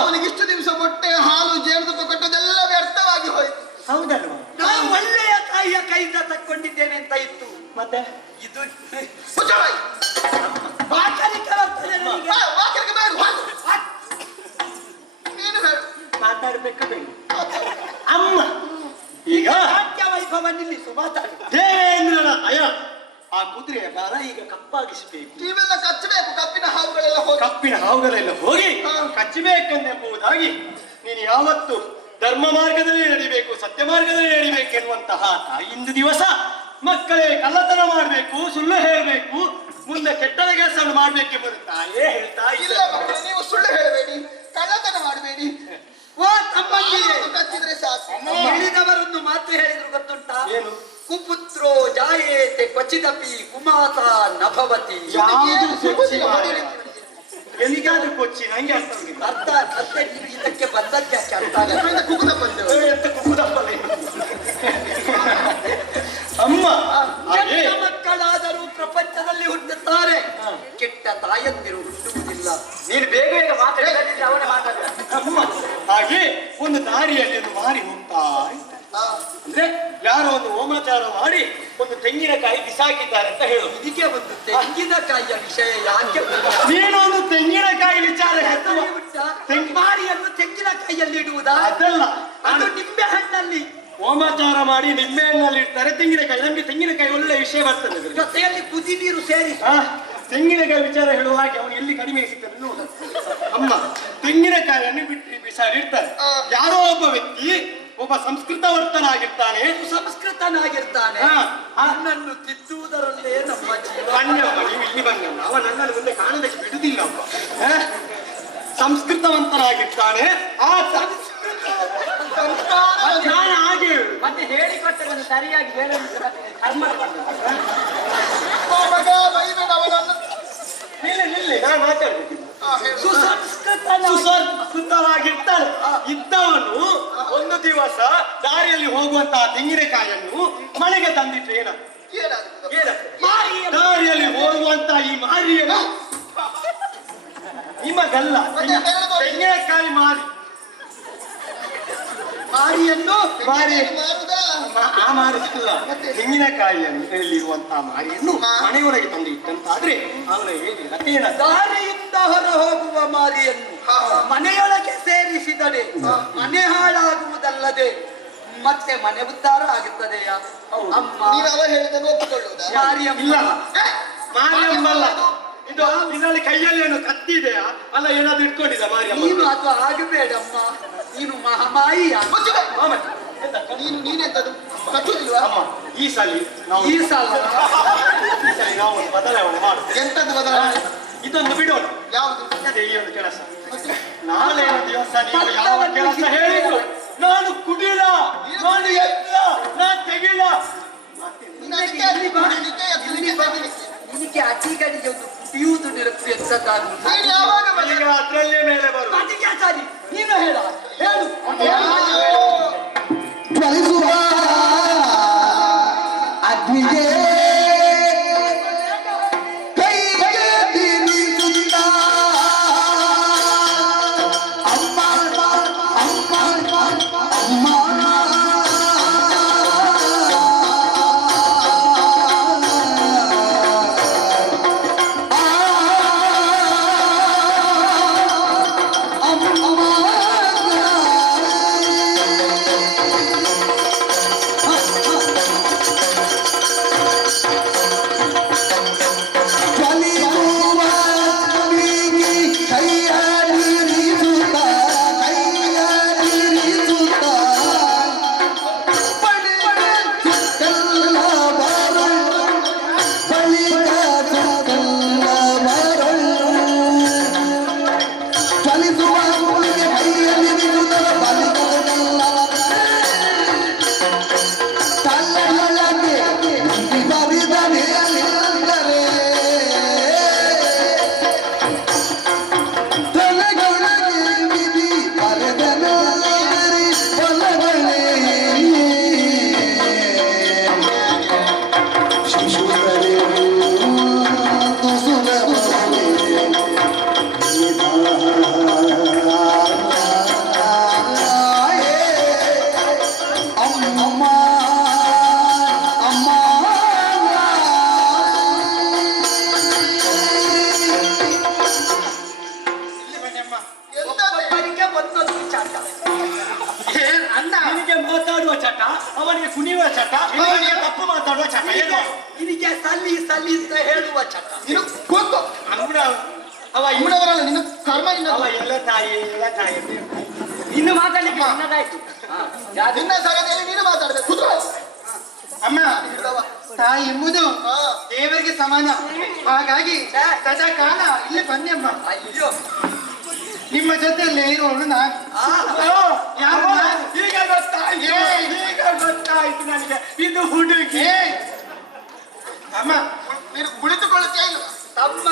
ಅವನಿಗೆ ಇಷ್ಟು ದಿವಸ ಮೊಟ್ಟೆ ಹಾಲು ಜೇನುತುಪ್ಪ ಕೊಟ್ಟದೆಲ್ಲ ವ್ಯರ್ಥವಾಗಿ ಹೋಯ್ತು. ಹೌದಲ್ವಾ? ನಾನು ಒಳ್ಳೆಯ ತಾಯಿಯ ಕೈಯಿಂದ ತಕ್ಕೊಂಡಿದ್ದೇನೆ ಅಂತ ಇತ್ತು. ಮತ್ತೆ ಇದು ಮಾತಾಡ್ಬೇಕು ಬೇಡ ಅಮ್ಮ. ಈಗ ವಾಕ್ಯ ವೈಭವ ನಿಲ್ಲಿಸು, ಮಾತಾಡು. ದೇವೇಂದ್ರನ ಅಯ ಆ ಕುದುರೆಯ ಗಾರ ಈಗ ಕಪ್ಪಾಗಿಸಬೇಕು. ನೀವೆಲ್ಲ ಕಚ್ಚಬೇಕು. ಕಪ್ಪಿನ ಹಾವುಗಳೆಲ್ಲ ಹೋಗಿ ಕಪ್ಪಿನ ಹಾವುಗಳೆಲ್ಲ ಹೋಗಿ ಕಚ್ಚಬೇಕೆಂದೆಂಬುದಾಗಿ ನೀನು ಯಾವತ್ತು ಧರ್ಮ ಮಾರ್ಗದಲ್ಲಿ ನಡಿಬೇಕು, ಸತ್ಯ ಮಾರ್ಗದಲ್ಲಿ ನಡಿಬೇಕು ಎನ್ನುವಂತಹ ತಾಯಿ ಇಂದು ದಿವಸ ಮಕ್ಕಳೇ ಕಳ್ಳತನ ಮಾಡಬೇಕು, ಸುಳ್ಳು ಹೇಳಬೇಕು, ಮುಂದೆ ಕೆಟ್ಟದ ಕೆಲಸವನ್ನು ಮಾಡ್ಬೇಕೆಂಬುದು ತಾಯೇ ಹೇಳ್ತಾ ಇಲ್ಲ. ಮಕ್ಕಳು ನೀವು ಸುಳ್ಳು ಹೇಳಬೇಡಿ, ಕಳ್ಳತನ ಮಾಡಬೇಡಿ. ಓ ತಮ್ಮಂದಿರೇ, ಕಚ್ಚಿದ್ರೆ ಸಾಕು. ಹೇಳಿದವರನ್ನು ಮಾತು ಹೇಳಿದ್ರು ಗೊತ್ತುಂಟಾ? ಏನು? ಕುಪುತ್ರೋ ಜಾಯೇತೆ ಕ್ವಚಿದಪಿ ಕುಮಾತ ನಭವತಿ. ಯಾವುದು ಕೊಚ್ಚಿ ಎಲ್ಲಿಗಾದ್ರೂ ಕೊಚ್ಚಿ ನಂಗೆ ಅರ್ಥ ಮತ್ತೆ ಇದಕ್ಕೆ ಬಂದಕ್ಕೆ ಅರ್ಥ ಆಗಲ್ಲ. ಕುಕ್ಕುದ ಬಂದೆವು. ಕುಕ್ಕುದಪ್ಪಲ್ಲ ಅಮ್ಮ. ಕೆಟ್ಟ ಮಕ್ಕಳಾದರೂ ಪ್ರಪಂಚದಲ್ಲಿ ಹುಟ್ಟುತ್ತಾರೆ, ಕೆಟ್ಟ ತಾಯಂದಿರು ಹುಟ್ಟುವುದಿಲ್ಲ. ನೀನು ಬೇಗ ಬೇಗ ಮಾತಾಡಿದ್ರೆ ಅವನೇ ಮಾತಾಡ. ಅಮ್ಮ ಹಾಗೆ ಒಂದು ದಾರಿಯಲ್ಲಿ ಒಂದು ಮಾರಿ ಹೋಗ್ತಾ ಇದ್ದ. ಅಂದ್ರೆ ಯಾರೋ ಒಂದು ಹೋಮಾಚಾರ ಮಾಡಿ ಒಂದು ತೆಂಗಿನಕಾಯಿ ಬಿಸಾಕಿದ್ದಾರೆ ಅಂತ ಹೇಳು. ಇದಕ್ಕೆ ಒಂದು ತೆಂಗಿನಕಾಯಿಯ ವಿಷಯ ಯಾಕೆ? ನೀನು ಒಂದು ತೆಂಗಿನಕಾಯಿ ವಿಚಾರ ಮಾರಿಯನ್ನು ತೆಂಗಿನಕಾಯಿಯಲ್ಲಿ ಇಡುವುದಾ? ಅದಲ್ಲ, ಅದು ನಿಂಬೆ ಹಣ್ಣಲ್ಲಿ ಹೋಮಾಚಾರ ಮಾಡಿ ನಿಂಬೆ ಹಣ್ಣಲ್ಲಿ ಇಡ್ತಾರೆ ತೆಂಗಿನಕಾಯಿ. ನಮ್ಗೆ ತೆಂಗಿನಕಾಯಿ ಒಳ್ಳೆ ವಿಷಯ ಬರ್ತದೆ. ಜೊತೆಯಲ್ಲಿ ಕುದಿ ನೀರು ಸೇರಿ ತೆಂಗಿನಕಾಯಿ ವಿಚಾರ ಹೇಳುವ ಹಾಗೆ ಅವನು ಎಲ್ಲಿ ಕಡಿಮೆ ಸಿಗ್ತದೆ ನೋಡು. ಅಮ್ಮ ತೆಂಗಿನಕಾಯಿಯನ್ನು ಬಿಟ್ಟು ಬಿಸಾಡಿರ್ತಾರೆ. ಯಾರೋ ಒಬ್ಬ ವ್ಯಕ್ತಿ ಒಬ್ಬ ಸಂಸ್ಕೃತವರ್ತನಾಗಿರ್ತಾನೆ, ಸಂಸ್ಕೃತನಾಗಿರ್ತಾನೆ. ನನ್ನನ್ನು ತಿದ್ದುವುದರಲ್ಲೇ ನಮ್ಮ ಬಣ್ಣ. ನೀವು ಇಲ್ಲಿ ಬಣ್ಣ, ಅವ ನನ್ನನ್ನು ಮುಂದೆ ಕಾಣೋದಕ್ಕೆ ಬಿಡುದಿಲ್ಲ. ಸಂಸ್ಕೃತವಂತನಾಗಿರ್ತಾನೆ. ಆ ನಾನು ಹಾಗೆ ಮತ್ತೆ ಹೇಳಿಕೊಟ್ಟದನ್ನು ಸರಿಯಾಗಿ ಬೇರೆ ಕರ್ಮ ನಿಲ್ಲಿ ನಾನು ಮಾತಾಡ್ಬೇಕು. ಸುಸುತ್ತವಾಗಿರ್ತಾನೆ ಇದ್ದವನು ಒಂದು ದಿವಸ ದಾರಿಯಲ್ಲಿ ಹೋಗುವಂತಹ ತೆಂಗಿನಕಾಯಿಯನ್ನು ಮನೆಗೆ ತಂದಿಟ್ಟು ದಾರಿಯಲ್ಲಿ ಹೋಗುವಂತಹ ಈ ಮಾರಿಯನ್ನು ನಿಮಗಲ್ಲ, ತೆಂಗಿನಕಾಯಿ ಮಾರಿಯನ್ನು ಆ ಮಾರಿಸಲ್ಲ, ತೆಂಗಿನಕಾಯಿಯಲ್ಲಿರುವಂತಹ ಮಾರಿಯನ್ನು ಮನೆಯೊಳಗೆ ತಂದು ಇಟ್ಟಂತಾದ್ರೆ ಅವನ ಹೇಳಿ ದಾರಿಯಿಂದ ಹೊರ ಹೋಗುವ ಮಾರಿಯನ್ನು ಮನೆಯೊಳಗೆ ಸೇರಿಸಿದರೆ ಮನೆ ಹಾಳಾಗುವುದಲ್ಲದೆ ಮತ್ತೆ ಮನೆ ಉದ್ಧಾರ ಆಗುತ್ತದೆಯಾ? ಅಮ್ಮ ಮಾರಿಯಮ್ಮಲ್ಲ ಇದು. ಇದರಲ್ಲಿ ಕೈಯಲ್ಲಿ ಏನು ಕತ್ತಿದೆಯಾ? ಅಲ್ಲ ಏನಾದ್ರು ಇಟ್ಕೊಂಡಿದ್ದ ಮಾರಿಯಮ್ಮ? ನೀನು ಅದು ಆಗಬೇಡಮ್ಮ, ನೀನು ಮಹಾಮಾಯಿಯ. ಈ ಸಲ ನಾವು ಒಂದು ಬದಲಾವಣೆ ಮಾಡುತ್ತೇವೆ. ಎಂತದ್ದು ಬದಲಾವಣೆ? ಇದೊಂದು ಬಿಡೋಣ. ಯಾವುದು? ಅದೇ ಈ ಒಂದು ಕೆಲಸ. ನಾಳೆ ದಿವಸ ನೀವು ಯಾವ ಕೆಲಸ ಹೇಳಿದ್ರು ನಾನು ಕುಡಿಲ, ನಾನು ಎತ್ತ, ನಾನು ತೆಗಿಲ. ನಿನಗೆ ಅತಿಗಡಿಗೆ ಒಂದು ಕುಡಿಯುವುದು ನೆನಪು ಎಂತದ್ದಾಗುವುದು. ಅದ್ರಲ್ಲೇ ಮೇಲೆ ಬರು. ನೀನು ಹೇಳು. ಅಗ್ನಿಗೆ ಅಮ್ಮ. ಒಬ್ಬೊಬ್ಬರಿಗೆ ಒಂದೊಂದು ಚಾಟ. ಅಣ್ಣ ನಿನಗೆ ಮಾತಾಡುವ ಚಟ, ಅವನಿಗೆ ಕುಣಿಯುವ ಚಟ, ಅವನಿಗೆ ತಪ್ಪು ಮಾತಾಡುವ ಚಟ. ಏನು ನಿನಗೆ ಸಲ್ಲಿ ಸಲ್ಲಿ ಅಂತ ಹೇಳುವ ಚಟ. ನೀನು ಗೊತ್ತು ಅವ ಅವ ಇವನವರಲ್ಲ ನಿನ್ನ ಕರ್ಮ ನಿನ್ನ ಅವ ಎಲ್ಲ ತಾಯಿ ಇನ್ನು ಮಾತಾಡ್ಲಿಕ್ಕೆ ನನ್ನದಾಯ್ತು. ನಿನ್ನ ಸಗದಿಯಲ್ಲಿ ನೀನು ಮಾತಾಡಬೇಕು. ಕೂತ್ಕೋ. ಅಮ್ಮ ಇಲ್ಲವ. ತಾಯಿ ಎಂಬುದು ಹಾ. ದೇವರಿಗೆ ಸಮಾನ. ಹಾಗಾಗಿ ಸದಾ ಕಾಲ ಇಲ್ಲಿ ಬನ್ನಿ ಅಮ್ಮ. ಅಯ್ಯೋ ನಿಮ್ಮ ಜೊತೆಯಲ್ಲೇ ಇರೋಳು ನಾನು. ಯಾರು ನಾನು? ಈಗ ಗೊತ್ತಾಯ್ತು, ಈಗ ಗೊತ್ತಾಯ್ತು ನನಗೆ. ಇದು ಹುಡುಗಿ. ಅಮ್ಮ ನೀನು ಕುಳಿತುಕೊಳ್ಳುತ್ತೀಯ ಇಲ್ಲ ತಮ್ಮ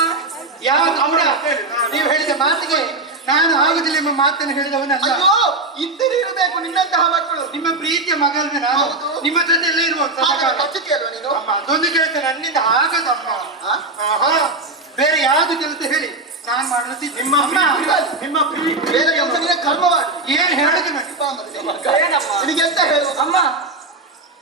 ಯಾವ ಅವರ ನೀವು ಹೇಳಿದ ಮಾತಿಗೆ ನಾನು ಆಗುದಿಲ್ಲ ಎಂಬ ಮಾತನ್ನು ಹೇಳಿದವನಲ್ಲ. ಅಯ್ಯೋ ಇದ್ದರೆ ಇರಬೇಕು ನಿನ್ನಂತಹ ಮಕ್ಕಳು. ನಿಮ್ಮ ಪ್ರೀತಿಯ ಮಗಲ್ವೇ ನಾನು. ಹೌದು. ನಿಮ್ಮ ಜೊತೆಯಲ್ಲೇ ಇರುವ ಸದಾ ಹಾಗೆ ಕಾಲ. ಖಚಿತ ಅಲ್ವಾ ನೀನು? ಅಮ್ಮ ಅದೊಂದು ಕೆಲಸ ನನ್ನಿಂದ ಆಗದಮ್ಮ. ಹಾ? ಆಹಾ, ಬೇರೆ ಯಾವ್ದು ಕೆಲಸ ಹೇಳಿ ನಾನು ಮಾಡಲು ಸಿದ್ಧ. ನಿಮ್ಮ ಅಮ್ಮ, ನಿಮ್ಮ ಪ್ರೀತಿ ಬೇರೆ ಕೆಲಸ ನಿನ್ನ ಕರ್ಮ ಮಾಡು. ಏನ್ ಹೇಳುದು ನನಗೆ? ಬಾ ಮತ್ತೆ. ಏನಮ್ಮ ನಿನಗೆ ಎಂತ ಹೇಳು? ಅಮ್ಮ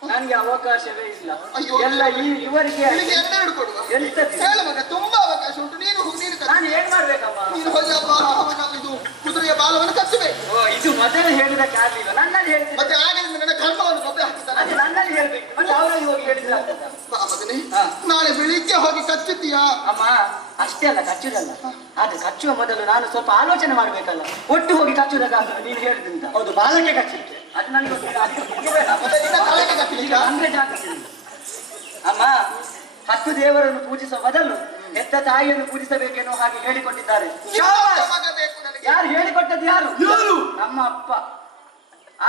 ನನ್ಗೆ ಅವಕಾಶವೇ ಇಲ್ಲ. ಅಯ್ಯೋ. ಎಲ್ಲ ಇವರಿಗೆ ನಿನಗೆ ಎನ್ನೆರಡು ಕೊಡುವ. ಎಂತದ್ದು? ಹೇಳು ಮಗ, ತುಂಬಾ ಅವಕಾಶ ಉಂಟು. ನೀನು ಕಚ್ಚು. ನಾನು ಏನ್ ಮಾಡ್ಬೇಕಮ್ಮ? ನೀನು ಹೊಯ್ಯಪ್ಪ ಇದು ಕುದುರೆಯ ಬಾಲವನ್ನು ಕಚ್ಚಬೇಕು. ಓ, ಇದು ಮೊದಲು ಹೇಳುದಕ್ಕೆ ಆಗ್ಲಿಲ್ಲ. ನನ್ನಲ್ಲಿ ಹೇಳ್ತೀನಿ. ಮತ್ತೆ ಆಗಲಿಂದ ನನ್ನ ಕರ್ಮವನ್ನು ಗೊಬ್ಬೆ ಹಾಕ್ತಾನೆ. ಅದೇ ನನ್ನಲ್ಲಿ ಹೇಳ್ಬೇಕು. ಮತ್ತೆ ಅವರಲ್ಲಿ ಹೋಗಿ ಹೇಳಿದ್ರೆ ಆಗ್ತದ? ಬಾ ಮಗನೇ, ಹಾ. ನಾಳೆ ಬೆಳಿಗ್ಗೆ ಹೋಗಿ ಕಚ್ಚುತ್ತೀಯಾ? ಅಮ್ಮ ಅಷ್ಟೇ ಅಲ್ಲ, ಕಚ್ಚುದಲ್ಲ. ಆದ್ರೆ ಕಚ್ಚುವ ಮೊದಲು ನಾನು ಸ್ವಲ್ಪ ಆಲೋಚನೆ ಮಾಡ್ಬೇಕಲ್ಲ. ಒಟ್ಟು ಹೋಗಿ ಕಚ್ಚುವುದಕ್ಕಾಗ್ತದೆ ನೀನು ಹೇಳಿದಂತ. ಹೌದು, ಬಾಲಕ್ಕೆ ಕಚ್ಚಲಿಕ್ಕೆ. ಅದು ನನಗೆ ಗೊತ್ತಿಲ್ಲ. ಅದು ನಿನಗೆ ಬೇಡ. ಮತ್ತೆ ನಿನ್ನ ತಲೆಗೆ ಈಗ ಕಚ್ಚಲಿಲ್ಲ. ಅಂದ್ರೆ ಜಾಗ್ರತೆ. ಅಮ್ಮ 10 ದೇವರನ್ನು ಪೂಜಿಸುವ ಬದಲು ಹೆತ್ತ ತಾಯಿಯನ್ನು ಪೂಜಿಸಬೇಕೆನ್ನೋ ಹಾಗೆ ಹೇಳಿಕೊಟ್ಟಿದ್ದಾರೆ. ಮಗ ಬೇಕು ನನಗೆ. ಯಾರು ಹೇಳಿಕೊಟ್ಟದ್ದು? ಯಾರು? ಯಾರು? ನಮ್ಮ ಅಪ್ಪ.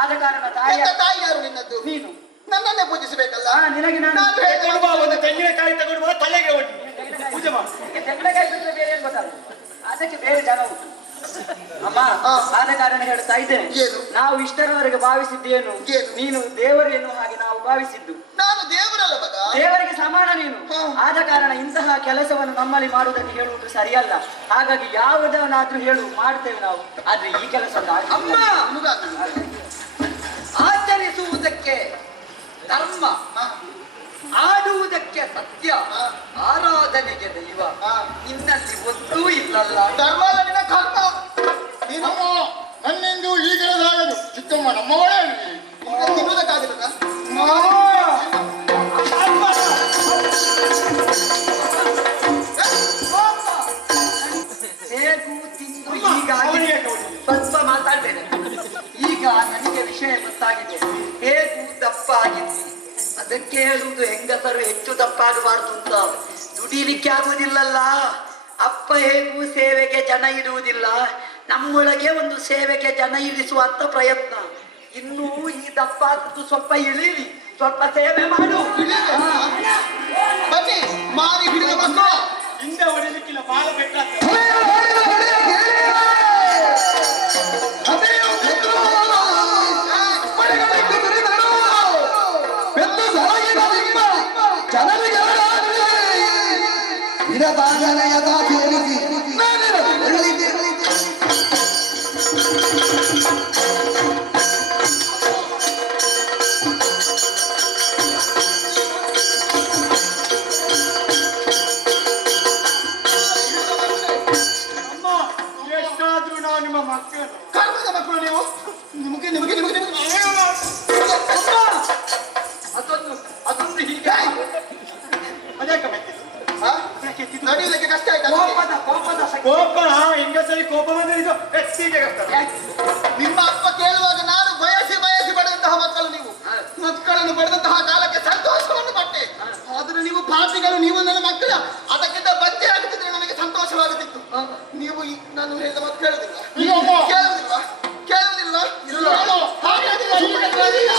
ಆದ ಕಾರಣ ತಾಯಿ ಹೆತ್ತ ತಾಯಿ ಯಾರು ನಿನ್ನದ್ದು? ನೀನು. ನನ್ನನ್ನೇ ಪೂಜಿಸಬೇಕಲ್ಲ. ನಿನಗೆ ನಾನು ನಾನು ಹೇಳಿದ ತಗೊಂಡು ಬಾ, ಒಂದು ತೆಂಗಿನಕಾಯಿ ತಗೊಂಡು ಬಾ, ತಲೆಗೆ ಒಡ್ಡಿ ಪೂಜೆ ಮಾಡು. ತೆಂಗಿನಕಾಯಿ ಬಿಟ್ಟರೆ ಬೇರೆ ಏನ್ ಗೊತ್ತಲ್ಲ, ಅದಕ್ಕೆ ಬೇರೆ ಜನ ಉಂಟು. ಅಮ್ಮ ಹಾ. ಆದ ಕಾರಣ ಹೇಳ್ತಾ ಇದ್ದೇನೆ, ಏನು? ನಾವು ಇಷ್ಟರವರೆಗೆ ಭಾವಿಸಿದ್ದೇನು ಏನು? ನೀನು ದೇವರೇನು ಹಾಗೆ ನಾವು ಭಾವಿಸಿದ್ದು. ನಾನು ದೇವರಲ್ಲ ಮಗ. ದೇವರಿಗೆ ಸಮಾನ ನೀನು. ಹಾ. ಆದ ಕಾರಣ ಇಂತಹ ಕೆಲಸವನ್ನು ನಮ್ಮಲ್ಲಿ ಮಾಡುವುದಕ್ಕೆ ಹೇಳುವುದು ಸರಿಯಲ್ಲ. ಹಾಗಾಗಿ ಯಾವುದನ್ನಾದ್ರೂ ಹೇಳು, ಮಾಡ್ತೇವೆ ನಾವು. ಆದ್ರೆ ಈ ಕೆಲಸ ಅಮ್ಮ ನಿನಗಾಗಲಿಲ್ಲ. ಆಚರಿಸುವುದಕ್ಕೆ ಧರ್ಮ, ಆಡುವುದಕ್ಕೆ ಸತ್ಯ, ಆರಾಧನೆಗೆ ದೈವ. ನಿನ್ನಲ್ಲಿ ಒಂದೂ ಇಲ್ಲಲ್ಲ. ಧರ್ಮ ಅಲ್ಲ ನಿನ್ನ ಕರ್ಮ. ನೀನು ನನ್ನೆಂದು ಈಗಿರದಾಗದು. ಚಿಕ್ಕಮ್ಮ ನಮ್ಮವಳೇ. ಈಗ ತಿನ್ನುವುದಕ್ಕಾಗಿಲ್ಲ. ಹೇಗೂ ತಿಂದು ಹೀಗಾಗಿ ಸ್ವಲ್ಪ ಮಾತಾಡ್ತೇನೆ. ಈಗ ನನಗೆ ವಿಷಯ ಗೊತ್ತಾಗಿದೆ. ಹೇಗೂ ದಪ್ಪ ಆಗಿದ್ದಿ, ಅದಕ್ಕೆ ಹೇಳುವುದು ಹೆಂಗಸರು ಹೆಚ್ಚು ದಪ್ಪ ಆಗಬಾರ್ದು ಅಂತ. ದುಡಿಲಿಕ್ಕೆ ಆಗುವುದಿಲ್ಲಲ್ಲ. ಅಪ್ಪ ಹೇಗೂ ಸೇವೆಗೆ ಜನ ಇರುವುದಿಲ್ಲ, ನಮ್ಮೊಳಗೆ ಒಂದು ಸೇವೆಗೆ ಜನ ಇರಿಸುವಂತ ಪ್ರಯತ್ನ. ಇನ್ನೂ ಈ ದಪ್ಪ ಆಗುದು ಸ್ವಲ್ಪ ಇಳೀರಿ, ಸ್ವಲ್ಪ ಸೇವೆ ಮಾಡು. ಬನ್ನಿ ಮಾರಿ ಹಿಡಿದ ಮಕ್ಕಳು. ಹಿಂದೆ ಹೊಡಿಲಿಕ್ಕಿಲ್ಲ, ಬಾಲ ಬೆಟ್ಟಾಗ್ತದೆ. ಅಮ್ಮ, ಎಷ್ಟಾದ್ರೂ ನಾವು ನಿಮ್ಮ ಮಕ್ಕಳು. ಕರ್ಮದ ಮಕ್ಕಳು ನೀವು. ನಿಮಗೆ ನಿಮಗೆ ನಿಮಗೆ ನಿಮಗೆ ಅದೊಂದು ಹೀಗೆ ಅದಕ್ಕೆ ಮೆಚ್ಚಿದ್ದು. ಹಾ? ನಡೆಯುವುದಕ್ಕೆ ಕಷ್ಟ ಆಯ್ತಾ? ಕೋಪದ ಶಕ್ತಿ. ಕೋಪ ಹೆಂಗಸರಿ ಕೋಪ ಬಂದ್ರೆ ಇದು ಹೆಚ್ಚಿಗೆ ಆಗ್ತದೆ. ನಿಮ್ಮ ಅಪ್ಪ ಕೇಳುವಾಗ ನಾನು ಬಯಸಿ ಬಯಸಿ ಪಡೆದಂತಹ ಮಕ್ಕಳು ನೀವು. ಮಕ್ಕಳನ್ನು ಪಡೆದಂತಹ ಕಾಲಕ್ಕೆ ಸಂತೋಷವನ್ನು ಪಟ್ಟೆ. ಆದ್ರೆ ನೀವು ಪಾಪಿಗಳು, ನೀವು ನನ್ನ ಮಕ್ಕಳ. ಅದಕ್ಕಿಂತ ಬಚ್ಚೆ ಆಗುತ್ತಿದ್ರೆ ನನಗೆ ಸಂತೋಷವಾಗುತ್ತಿತ್ತು. ನೀವು ನಾನು ಹೇಳಿದ ಮಾತು ಕೇಳುವುದಿಲ್ಲ. ಕೇಳುವುದಿಲ್ವಾ? ಕೇಳುವುದಿಲ್ವಾ? ಹಾಗಾದ್ರೆ ಸುಮ್ಮನೆ ಕೇಳುವುದಿಲ್ಲ.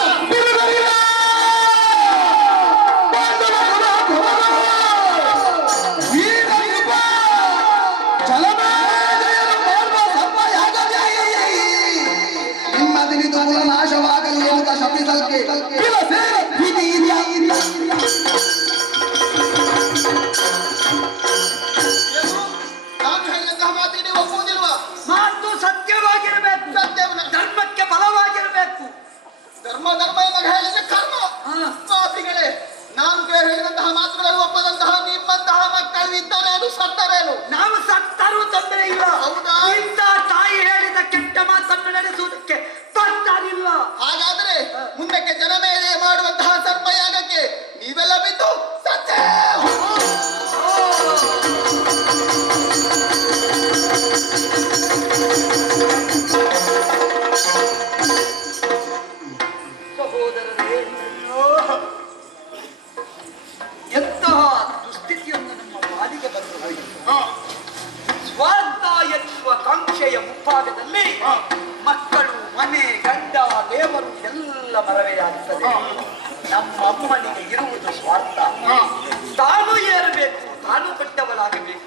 ಭಾಗದಲ್ಲಿ ಮಕ್ಕಳು, ಮನೆ, ಗಂಡ, ದೇವರು ಎಲ್ಲ ಮರವೆಯಾಗುತ್ತದೆ. ನಮ್ಮ ಅಮ್ಮನಿಗೆ ಇರುವುದು ಸ್ವಾರ್ಥ. ತಾನು ಏರಬೇಕು, ತಾನು ದೊಡ್ಡವಳಾಗಬೇಕು.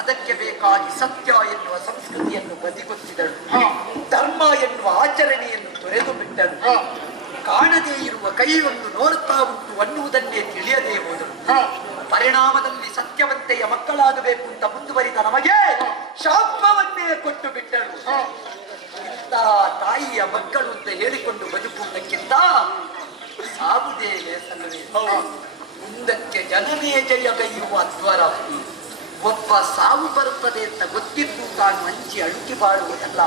ಅದಕ್ಕೆ ಬೇಕಾಗಿ ಸತ್ಯ ಎನ್ನುವ ಸಂಸ್ಕೃತಿಯನ್ನು ಬದಿಗೊತ್ತಿದಳು. ಧರ್ಮ ಎನ್ನುವ ಆಚರಣೆಯನ್ನು ತೊರೆದು ಬಿಟ್ಟಳು. ಕಾಣದೇ ಇರುವ ಕೈಯೊಂದು ನೋಡುತ್ತಾ ಉಂಟು ಅನ್ನುವುದನ್ನೇ ತಿಳಿಯದೇ ಹೋದಳು. ಪರಿಣಾಮದಲ್ಲಿ ಸತ್ಯವಂತೆಯ ಮಕ್ಕಳಾಗಬೇಕು ಅಂತ ಮುಂದುವರಿದ ನಮಗೆ ಶಾಪವನ್ನೇ ಕೊಟ್ಟು ಬಿಟ್ಟಳು. ಇಂತಹ ತಾಯಿಯ ಮಕ್ಕಳು ಅಂತ ಹೇಳಿಕೊಂಡು ಬದುಕುವುದಕ್ಕಿಂತ ಸಾವುದೇ ಲೇಸಲ್ಲವೇ? ಮುಂದಕ್ಕೆ ಜನನೇ ಜಯಗೈಯುವ ದ್ವಾರ. ಒಬ್ಬ ಸಾವು ಬರುತ್ತದೆ ಅಂತ ಗೊತ್ತಿದ್ದು ತಾನು ಹಂಚಿ ಅಳುಕಿ ಬಾಳುವುದಲ್ಲ.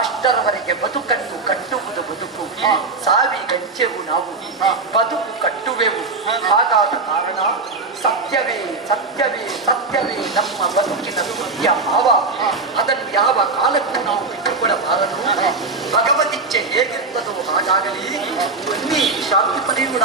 ಅಷ್ಟರವರೆಗೆ ಬದುಕನ್ನು ಕಟ್ಟುವುದು ಬದುಕು. ಸಾವಿಗಂಚೆವು ನಾವು, ಬದುಕು ಕಟ್ಟುವೆವು. ಹಾಗಾದ ಕಾರಣ ಸತ್ಯವೇ ಸತ್ಯವೇ ಸತ್ಯವೇ ನಮ್ಮ ಬದುಕಿನ ಸತ್ಯ ಭಾವ. ಅದನ್ನು ಯಾವ ಕಾಲಕ್ಕೂ ನಾವು ಬಿಟ್ಟುಕೊಡಬಾರದು. ಭಗವದಿಚ್ಛೆ ಹೇಗಿರ್ತದೋ ಹಾಗಾಗಲಿ. ಬನ್ನಿ ಶಾಂತಿ ಪಡೆಯೋಣ.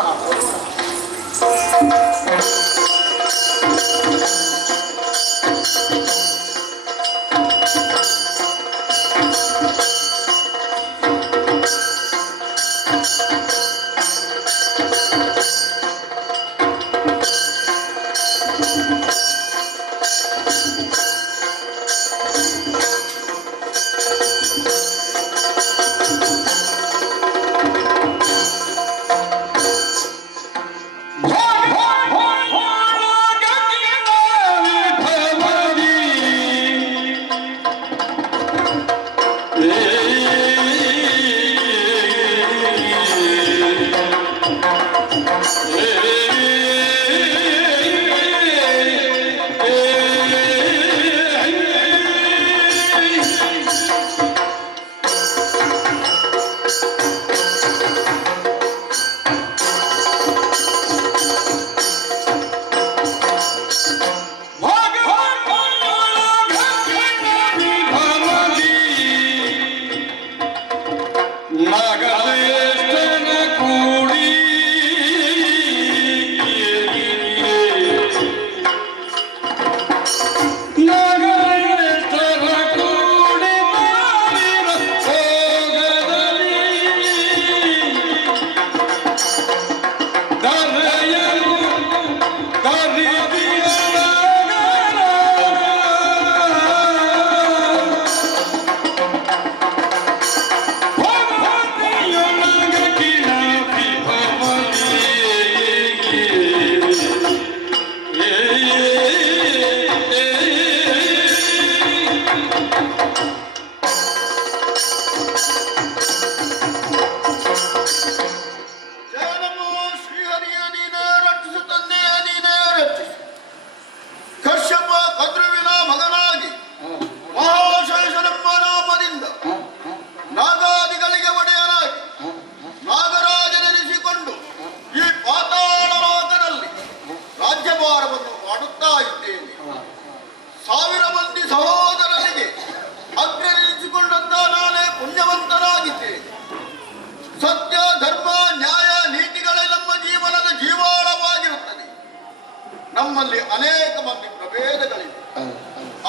ನಮ್ಮಲ್ಲಿ ಅನೇಕ ಮಂದಿ ಪ್ರಭೇದಗಳಿವೆ.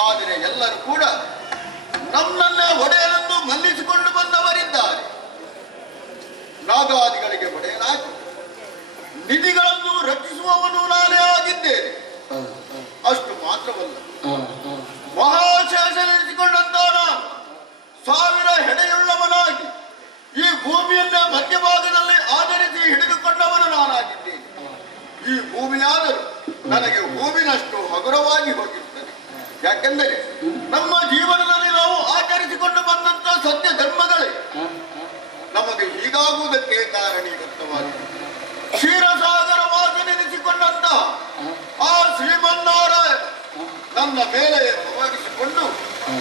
ಆದರೆ ಎಲ್ಲರೂ ಕೂಡ ನಮ್ಮನ್ನೇ ಒಡೆಯನೆಂದು ಮನ್ನಿಸಿಕೊಂಡು ಬಂದವರಿದ್ದಾರೆ. ನಾಗಾದಿಗಳಿಗೆ ಒಡೆಯನಾಗಿ ನಿಧಿಗಳನ್ನು ರಕ್ಷಿಸುವವನು ನಾನೇ ಆಗಿದ್ದೇನೆ. ಅಷ್ಟು ಮಾತ್ರವಲ್ಲ, ಮಹಾಶೇಷನೆನಿಸಿಕೊಂಡಂತ ನಾನು 1000 ಹೆಡೆಯುಳ್ಳವನಾಗಿ ಈ ಭೂಮಿಯನ್ನ ಮಧ್ಯಭಾಗದಲ್ಲಿ ಆಧರಿಸಿ ಹಿಡಿದುಕೊಂಡವನು ನಾನಾಗಿದ್ದೇನೆ. ಈ ಭೂಮಿಯಾದರೂ ನನಗೆ ಹೂವಿನಷ್ಟು ಹಗುರವಾಗಿ ಹೋಗಿರುತ್ತದೆ. ಯಾಕೆಂದರೆ ನಮ್ಮ ಜೀವನದಲ್ಲಿ ನಾವು ಆಚರಿಸಿಕೊಂಡು ಬಂದಂತ ಸತ್ಯ ಧರ್ಮಗಳೇ ನಮಗೆ ಹೀಗಾಗುವುದಕ್ಕೆ ಕಾರಣೀಕೃತವಾಗಿದೆ. ಕ್ಷೀರಸಾಗರ ವಾಸನೆನಿಸಿಕೊಂಡಂತಹ ಆ ಶ್ರೀಮನ್ನಾರಾಯಣ ನನ್ನ ಮೇಲೆ ಭವಾಗಿಸಿಕೊಂಡು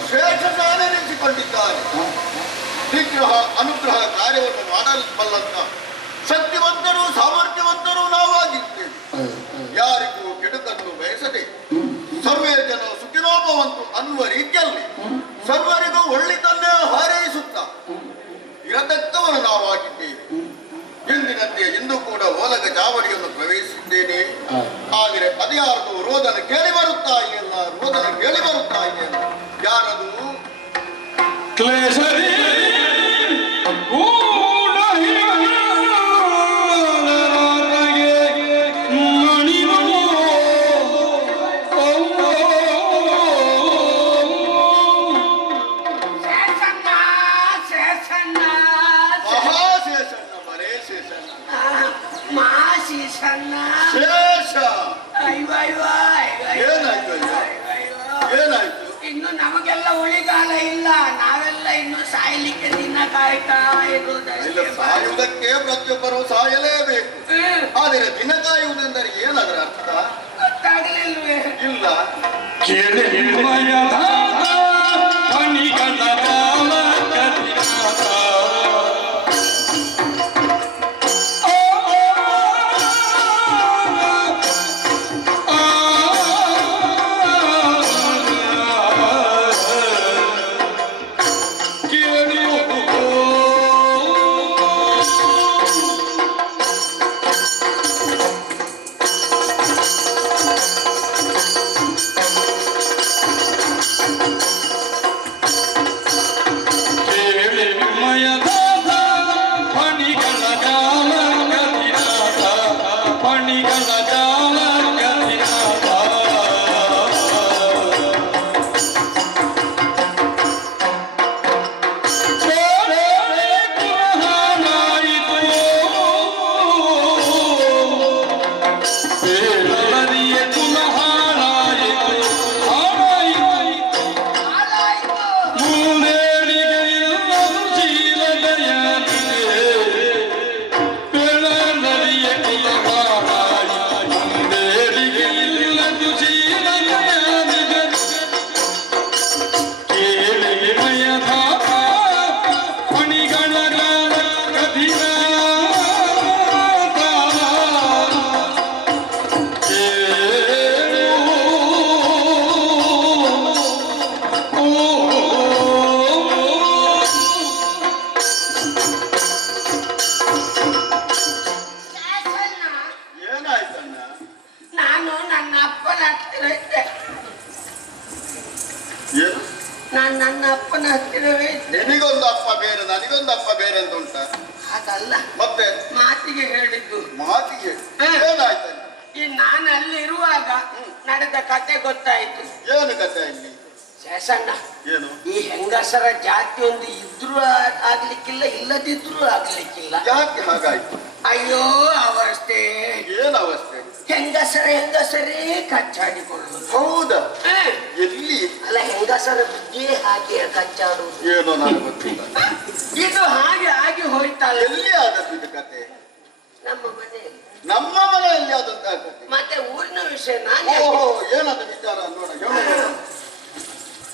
ಶ್ರೇಷ್ಠನೆನಿಸಿಕೊಂಡಿದ್ದಾನೆ. ನಿಗ್ರಹ ಅನುಗ್ರಹ ಕಾರ್ಯವನ್ನು ಮಾಡಬಲ್ಲಂತ ಶಕ್ತಿವಂತರು ಸಾಮರ್ಥ್ಯವಂತರು ನಾವಾಗಿದ್ದೇವೆ. ಯಾರಿಗೂ ಕೆಡುಕನ್ನು ಬಯಸದೆ ಸರ್ವೇ ಜನ ಸುಖಿನೋಪವಂತು ಅನ್ನುವ ರೀತಿಯಲ್ಲಿ ಸರ್ವರಿಗೂ ಒಳ್ಳೆತನ್ನೇ ಹಾರೈಸುತ್ತ ಇರತಕ್ಕವನು ನಾವಾಗಿದ್ದೇವೆ. ಎಂದಿನಂತೆ ಇಂದು ಕೂಡ ಓಲಗ ಚಾವಡಿಯನ್ನು ಪ್ರವೇಶಿಸಿದ್ದೇನೆ. ಆದರೆ ಅದ್ಯಾರದು ರೋದನ ಕೇಳಿ ಬರುತ್ತಾ ಇದೆಯಲ್ಲ, ರೋದನ ಕೇಳಿ ಬರುತ್ತಾ ಇದೆಯಲ್ಲ, ಯಾರದು? ಕ್ಲೇಶರಿ ಮಹಾಶೇಷಣ್ಣ ಮರೇ ಶೇಷಣ್ಣ ಶೇಷ ಏನಾಯ್ತು ಏನಾಯ್ತು? ಇನ್ನು ನಮಗೆಲ್ಲ ಉಳಿಗಾಲ ಇಲ್ಲ, ನಾವೆಲ್ಲ ಇನ್ನು ಸಾಯ್ಲಿಕ್ಕೆ ದಿನ ಕಾಯ್ತಾ ಇಲ್ಲ, ಇರುವುದಷ್ಟೇ. ಸಾಯುವುದಕ್ಕೆ ಪ್ರತಿಯೊಬ್ಬರು ಸಾಯಲೇಬೇಕು. ಆದರೆ ದಿನ ಕಾಯುವುದೆಂದರೆ ಏನದರ ಅರ್ಥ ಗೊತ್ತಾಗಲಿಲ್ವೇ? ಇಲ್ಲ. ನಾನು ನನ್ನ ಅಪ್ಪನ ಹತ್ತಿರವೇ ಇದ್ದೆ. ನಿನಗೊಂದು ಅಪ್ಪ ಬೇರೆ ನನಗೊಂದು ಅಪ್ಪ ಬೇರೆ ಅಂತ ಉಂಟ? ಅದಲ್ಲ, ಮತ್ತೆ ಮಾತಿಗೆ ಹೇಳಿದ್ದು. ಮಾತಿಗೆ ಏನಾಯ್ತು? ಈ ನಾನು ಅಲ್ಲಿ ಇರುವಾಗ ನಡೆದ ಕತೆ ಗೊತ್ತಾಯ್ತು. ಏನು ಕತೆ ಇಲ್ಲಿ? ಶೇಷಣ್ಣ, ಏನು? ಈ ಹೆಂಗಸರ ಜಾತಿ ಒಂದು ಇದ್ರೂ ಆಗ್ಲಿಕ್ಕಿಲ್ಲ, ಇಲ್ಲದಿದ್ರೂ ಆಗ್ಲಿಕ್ಕಿಲ್ಲ. ಯಾಕೆ ಹಾಗಾಯ್ತು? ಅಯ್ಯೋ ಅವರಷ್ಟೇ. ಏನು ಅವಸ್ಥೆ? ಹೆಂಗಸರೇ ಕಚ್ಚಾಡಿಕೊಳ್ಳುವುದು. ಹೌದಾ? ಎಲ್ಲಿ? ಅಲ್ಲ, ಹೆಂಗಸರ ಬುದ್ಧಿ ಹಾಗೆ ಕಚ್ಚಾಡುವುದು. ಏನೋ ನಾನು ಗೊತ್ತಿಲ್ಲ. ಇದು ಹಾಗೆ ಆಗಿ ಹೋಯ್ತಲ್ಲ. ಎಲ್ಲಿ ಆದದ್ದು ಇದು ಕತೆ? ನಮ್ಮ ಮನೆಯಲ್ಲಿ. ನಮ್ಮ ಮನೆಯಲ್ಲಿ ಆದಂತಹ ಕತೆ? ಮತ್ತೆ ಊರಿನ ವಿಷಯ ನಾನು. ಓಹೋ, ಏನದ ವಿಚಾರ ನೋಡ.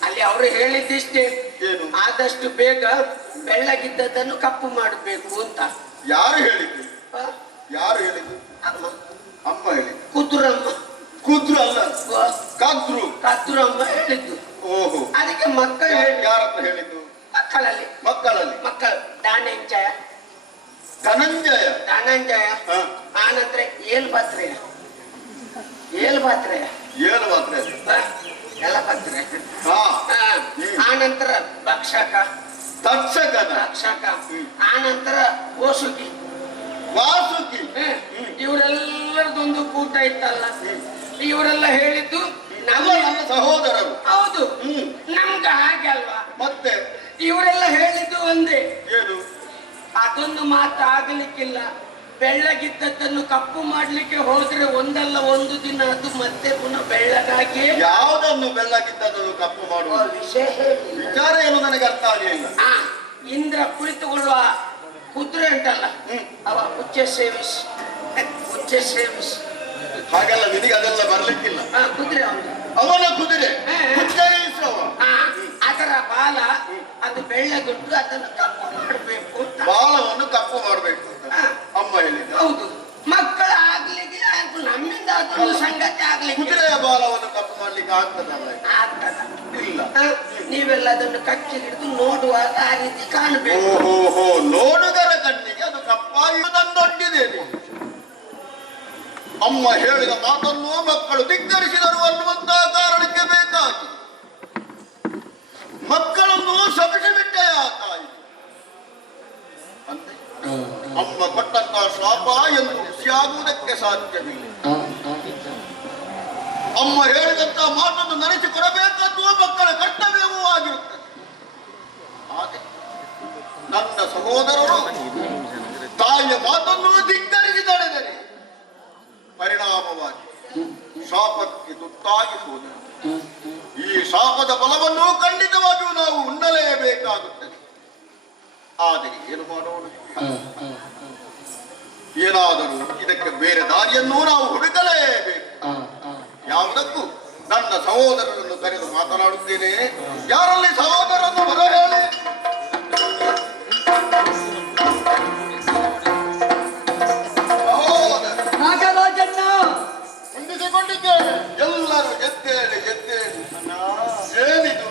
ಅಲ್ಲಿ ಅವರು ಹೇಳಿದ್ದಿಷ್ಟೇ, ಏನು? ಆದಷ್ಟು ಬೇಗ ಬೆಳ್ಳಗಿದ್ದದನ್ನು ಕಪ್ಪು ಮಾಡಬೇಕು ಅಂತ. ಯಾರು ಹೇಳಿದ್ದು? ಆ? ಯಾರು ಹೇಳಿದ್ದು? ಅಮ್ಮ. ಅಮ್ಮ ಹೇಳಿದ್ದು? ಕುದುರಮ್ಮ. ಕುದ್ರು ಅಲ್ಲ, ಕದ್ರು. ಕದುರಮ್ಮ ಹೇಳಿದ್ದು. ಓಹೋ, ಅದಕ್ಕೆ ಮಕ್ಕಳು ಯಾರತ್ರ ಹೇಳಿದ್ದು? ಮಕ್ಕಳಲ್ಲಿ ಮಕ್ಕಳು ದಾನಂಜಯ, ಧನಂಜಯ, ಹ. ಆನಂತರ ಏಲ್ಭದ್ರಯ್ಯ, ಏನು ಮಾತ್ರ? ಎಲ್ಲ ಭದ್ರೆ. ಹಾ. ಆನಂತರ ಭಕ್ಷಕ, ತಕ್ಷಕನ, ಆನಂತರ ವಾಸುಕಿ. ಇವರೆಲ್ಲರದೊಂದು ಕೂಟ ಇತ್ತಲ್ಲ, ಇವರೆಲ್ಲ ಹೇಳಿದ್ದು ನಮ್ಮ ಸಹೋದರರು. ಹೌದು, ನಮ್ಗ ಹಾಗೆ ಅಲ್ವಾ? ಮತ್ತೆ ಇವರೆಲ್ಲ ಹೇಳಿದ್ದು ಒಂದೇ, ಏನು? ಅದೊಂದು ಮಾತು ಆಗಲಿಕ್ಕಿಲ್ಲ. ಬೆಳ್ಳಗಿದ್ದದ್ದನ್ನು ಕಪ್ಪು ಮಾಡ್ಲಿಕ್ಕೆ ಹೋದ್ರೆ ಒಂದಲ್ಲ ಒಂದು ದಿನ ಅದು ಮತ್ತೆ ಪುನಃ ಬೆಳ್ಳಗಾಗಿ. ಯಾವುದನ್ನು ಬೆಳ್ಳಗಿದ್ದನ್ನು ಕಪ್ಪು ಮಾಡುವ ವಿಚಾರ ಏನು ನನಗೆ ಅರ್ಥ ಆಗಲಿಲ್ಲ. ಇಂದ್ರ ಕುಳಿತುಕೊಳ್ಳುವ ಕುದುರೆ ಉಂಟಲ್ಲ, ಅವ ಉಚ್ಚೆ ಸೇವಿಸಿ ಹಾಗೆಲ್ಲ ನಿನಗೆ ಅದೆಲ್ಲ ಬರ್ಲಿಕ್ಕಿಲ್ಲ. ಕುದುರೆ ಅವನ ಕುದುರೆ ಅದರ ಬಾಲ ಅದು ಬೆಳ್ಳಗುಂಟು, ಅದನ್ನು ಕಪ್ಪು ಮಾಡಬೇಕು. ಬಾಲವನ್ನು ಕಪ್ಪು ಮಾಡಬೇಕು ಅಂತ ಅಮ್ಮ ಹೇಳಿದ. ಹೌದು, ಮಕ್ಕಳ ಆಗ್ಲಿಕ್ಕೆ ನಮ್ಮಿಂದ ಅದೊಂದು ಸಂಗತಿ ಆಗ್ಲಿಕ್ಕೆ. ಕುದುರೆಯ ಬಾಲವನ್ನು ಕಪ್ಪು ಮಾಡ್ಲಿಕ್ಕೆ ಆಗ್ತದಲ್ಲ? ಆಗ್ತದ ಇಲ್ಲ. ನೀವೆಲ್ಲ ಅದನ್ನು ಕಚ್ಚಿ ಹಿಡಿದು ನೋಡುವಾಗ ಆ ರೀತಿ ಕಾಣಬೇಕು. ಓಹೋ, ನೋಡುಗರ ಕಣ್ಣಿಗೆ ಅದು ಕಪ್ಪಾಗಿರುವುದೊಂದಿದೆ. ಅಮ್ಮ ಹೇಳಿದ ಮಾತನ್ನು ಮಕ್ಕಳು ಧಿಕ್ಕರಿಸಿದರು ಅನ್ನುವಂತಹ ಕಾರಣಕ್ಕೆ ಬೇಕಾಗಿ ಮಕ್ಕಳನ್ನು ಶಪಿಸಿ ಬಿಟ್ಟೆ ಆ ತಾಯಿ. ಅಂತೆ ಅಮ್ಮ ಕೊಟ್ಟಂತ ಶಾಪ ಎಂದು ಖುಷಿಯಾಗುವುದಕ್ಕೆ ಸಾಧ್ಯವಿಲ್ಲ. ಅಮ್ಮ ಹೇಳಿದಂತ ಮಾತನ್ನು ನಡೆಸಿಕೊಡಬೇಕಾದ್ದು ಮಕ್ಕಳ ಕರ್ತವ್ಯವೂ ಆಗಿರುತ್ತದೆ. ಹಾಗೆ ನನ್ನ ಸಹೋದರರು ತಾಯಿಯ ಮಾತನ್ನು ಧಿಕ್ಕರಿಸಿ ತಡೆದರೆ ಪರಿಣಾಮವಾಗಿ ಶಾಪಕ್ಕೆ ತುತ್ತಾಗಿ ಹೋದರು. ಈ ಶಾಪದ ಫಲವನ್ನು ಖಂಡಿತವಾಗಿಯೂ ನಾವು ಉಣ್ಣಲೇಬೇಕಾಗುತ್ತದೆ. ಆದರೆ ಏನು ಮಾಡೋಣ? ಏನಾದರೂ ಇದಕ್ಕೆ ಬೇರೆ ದಾರಿಯನ್ನು ನಾವು ಹುಡುಕಲೇಬೇಕು. ಯಾವುದಕ್ಕೂ ನನ್ನ ಸಹೋದರರನ್ನು ಕರೆದು ಮಾತನಾಡುತ್ತೇನೆ. ಯಾರಲ್ಲಿ ಸಹೋದರನ್ನು ಹೊರ ಹೇಳಿ. ನಾಗರಾಜಣ್ಣ ಹೊಂದಿಸಿಕೊಂಡಿದ್ದೇನೆ. ಎಲ್ಲರೂ ಎದ್ದೇಳಿ ಎದ್ದೇಳಿ. ಏನಿದು?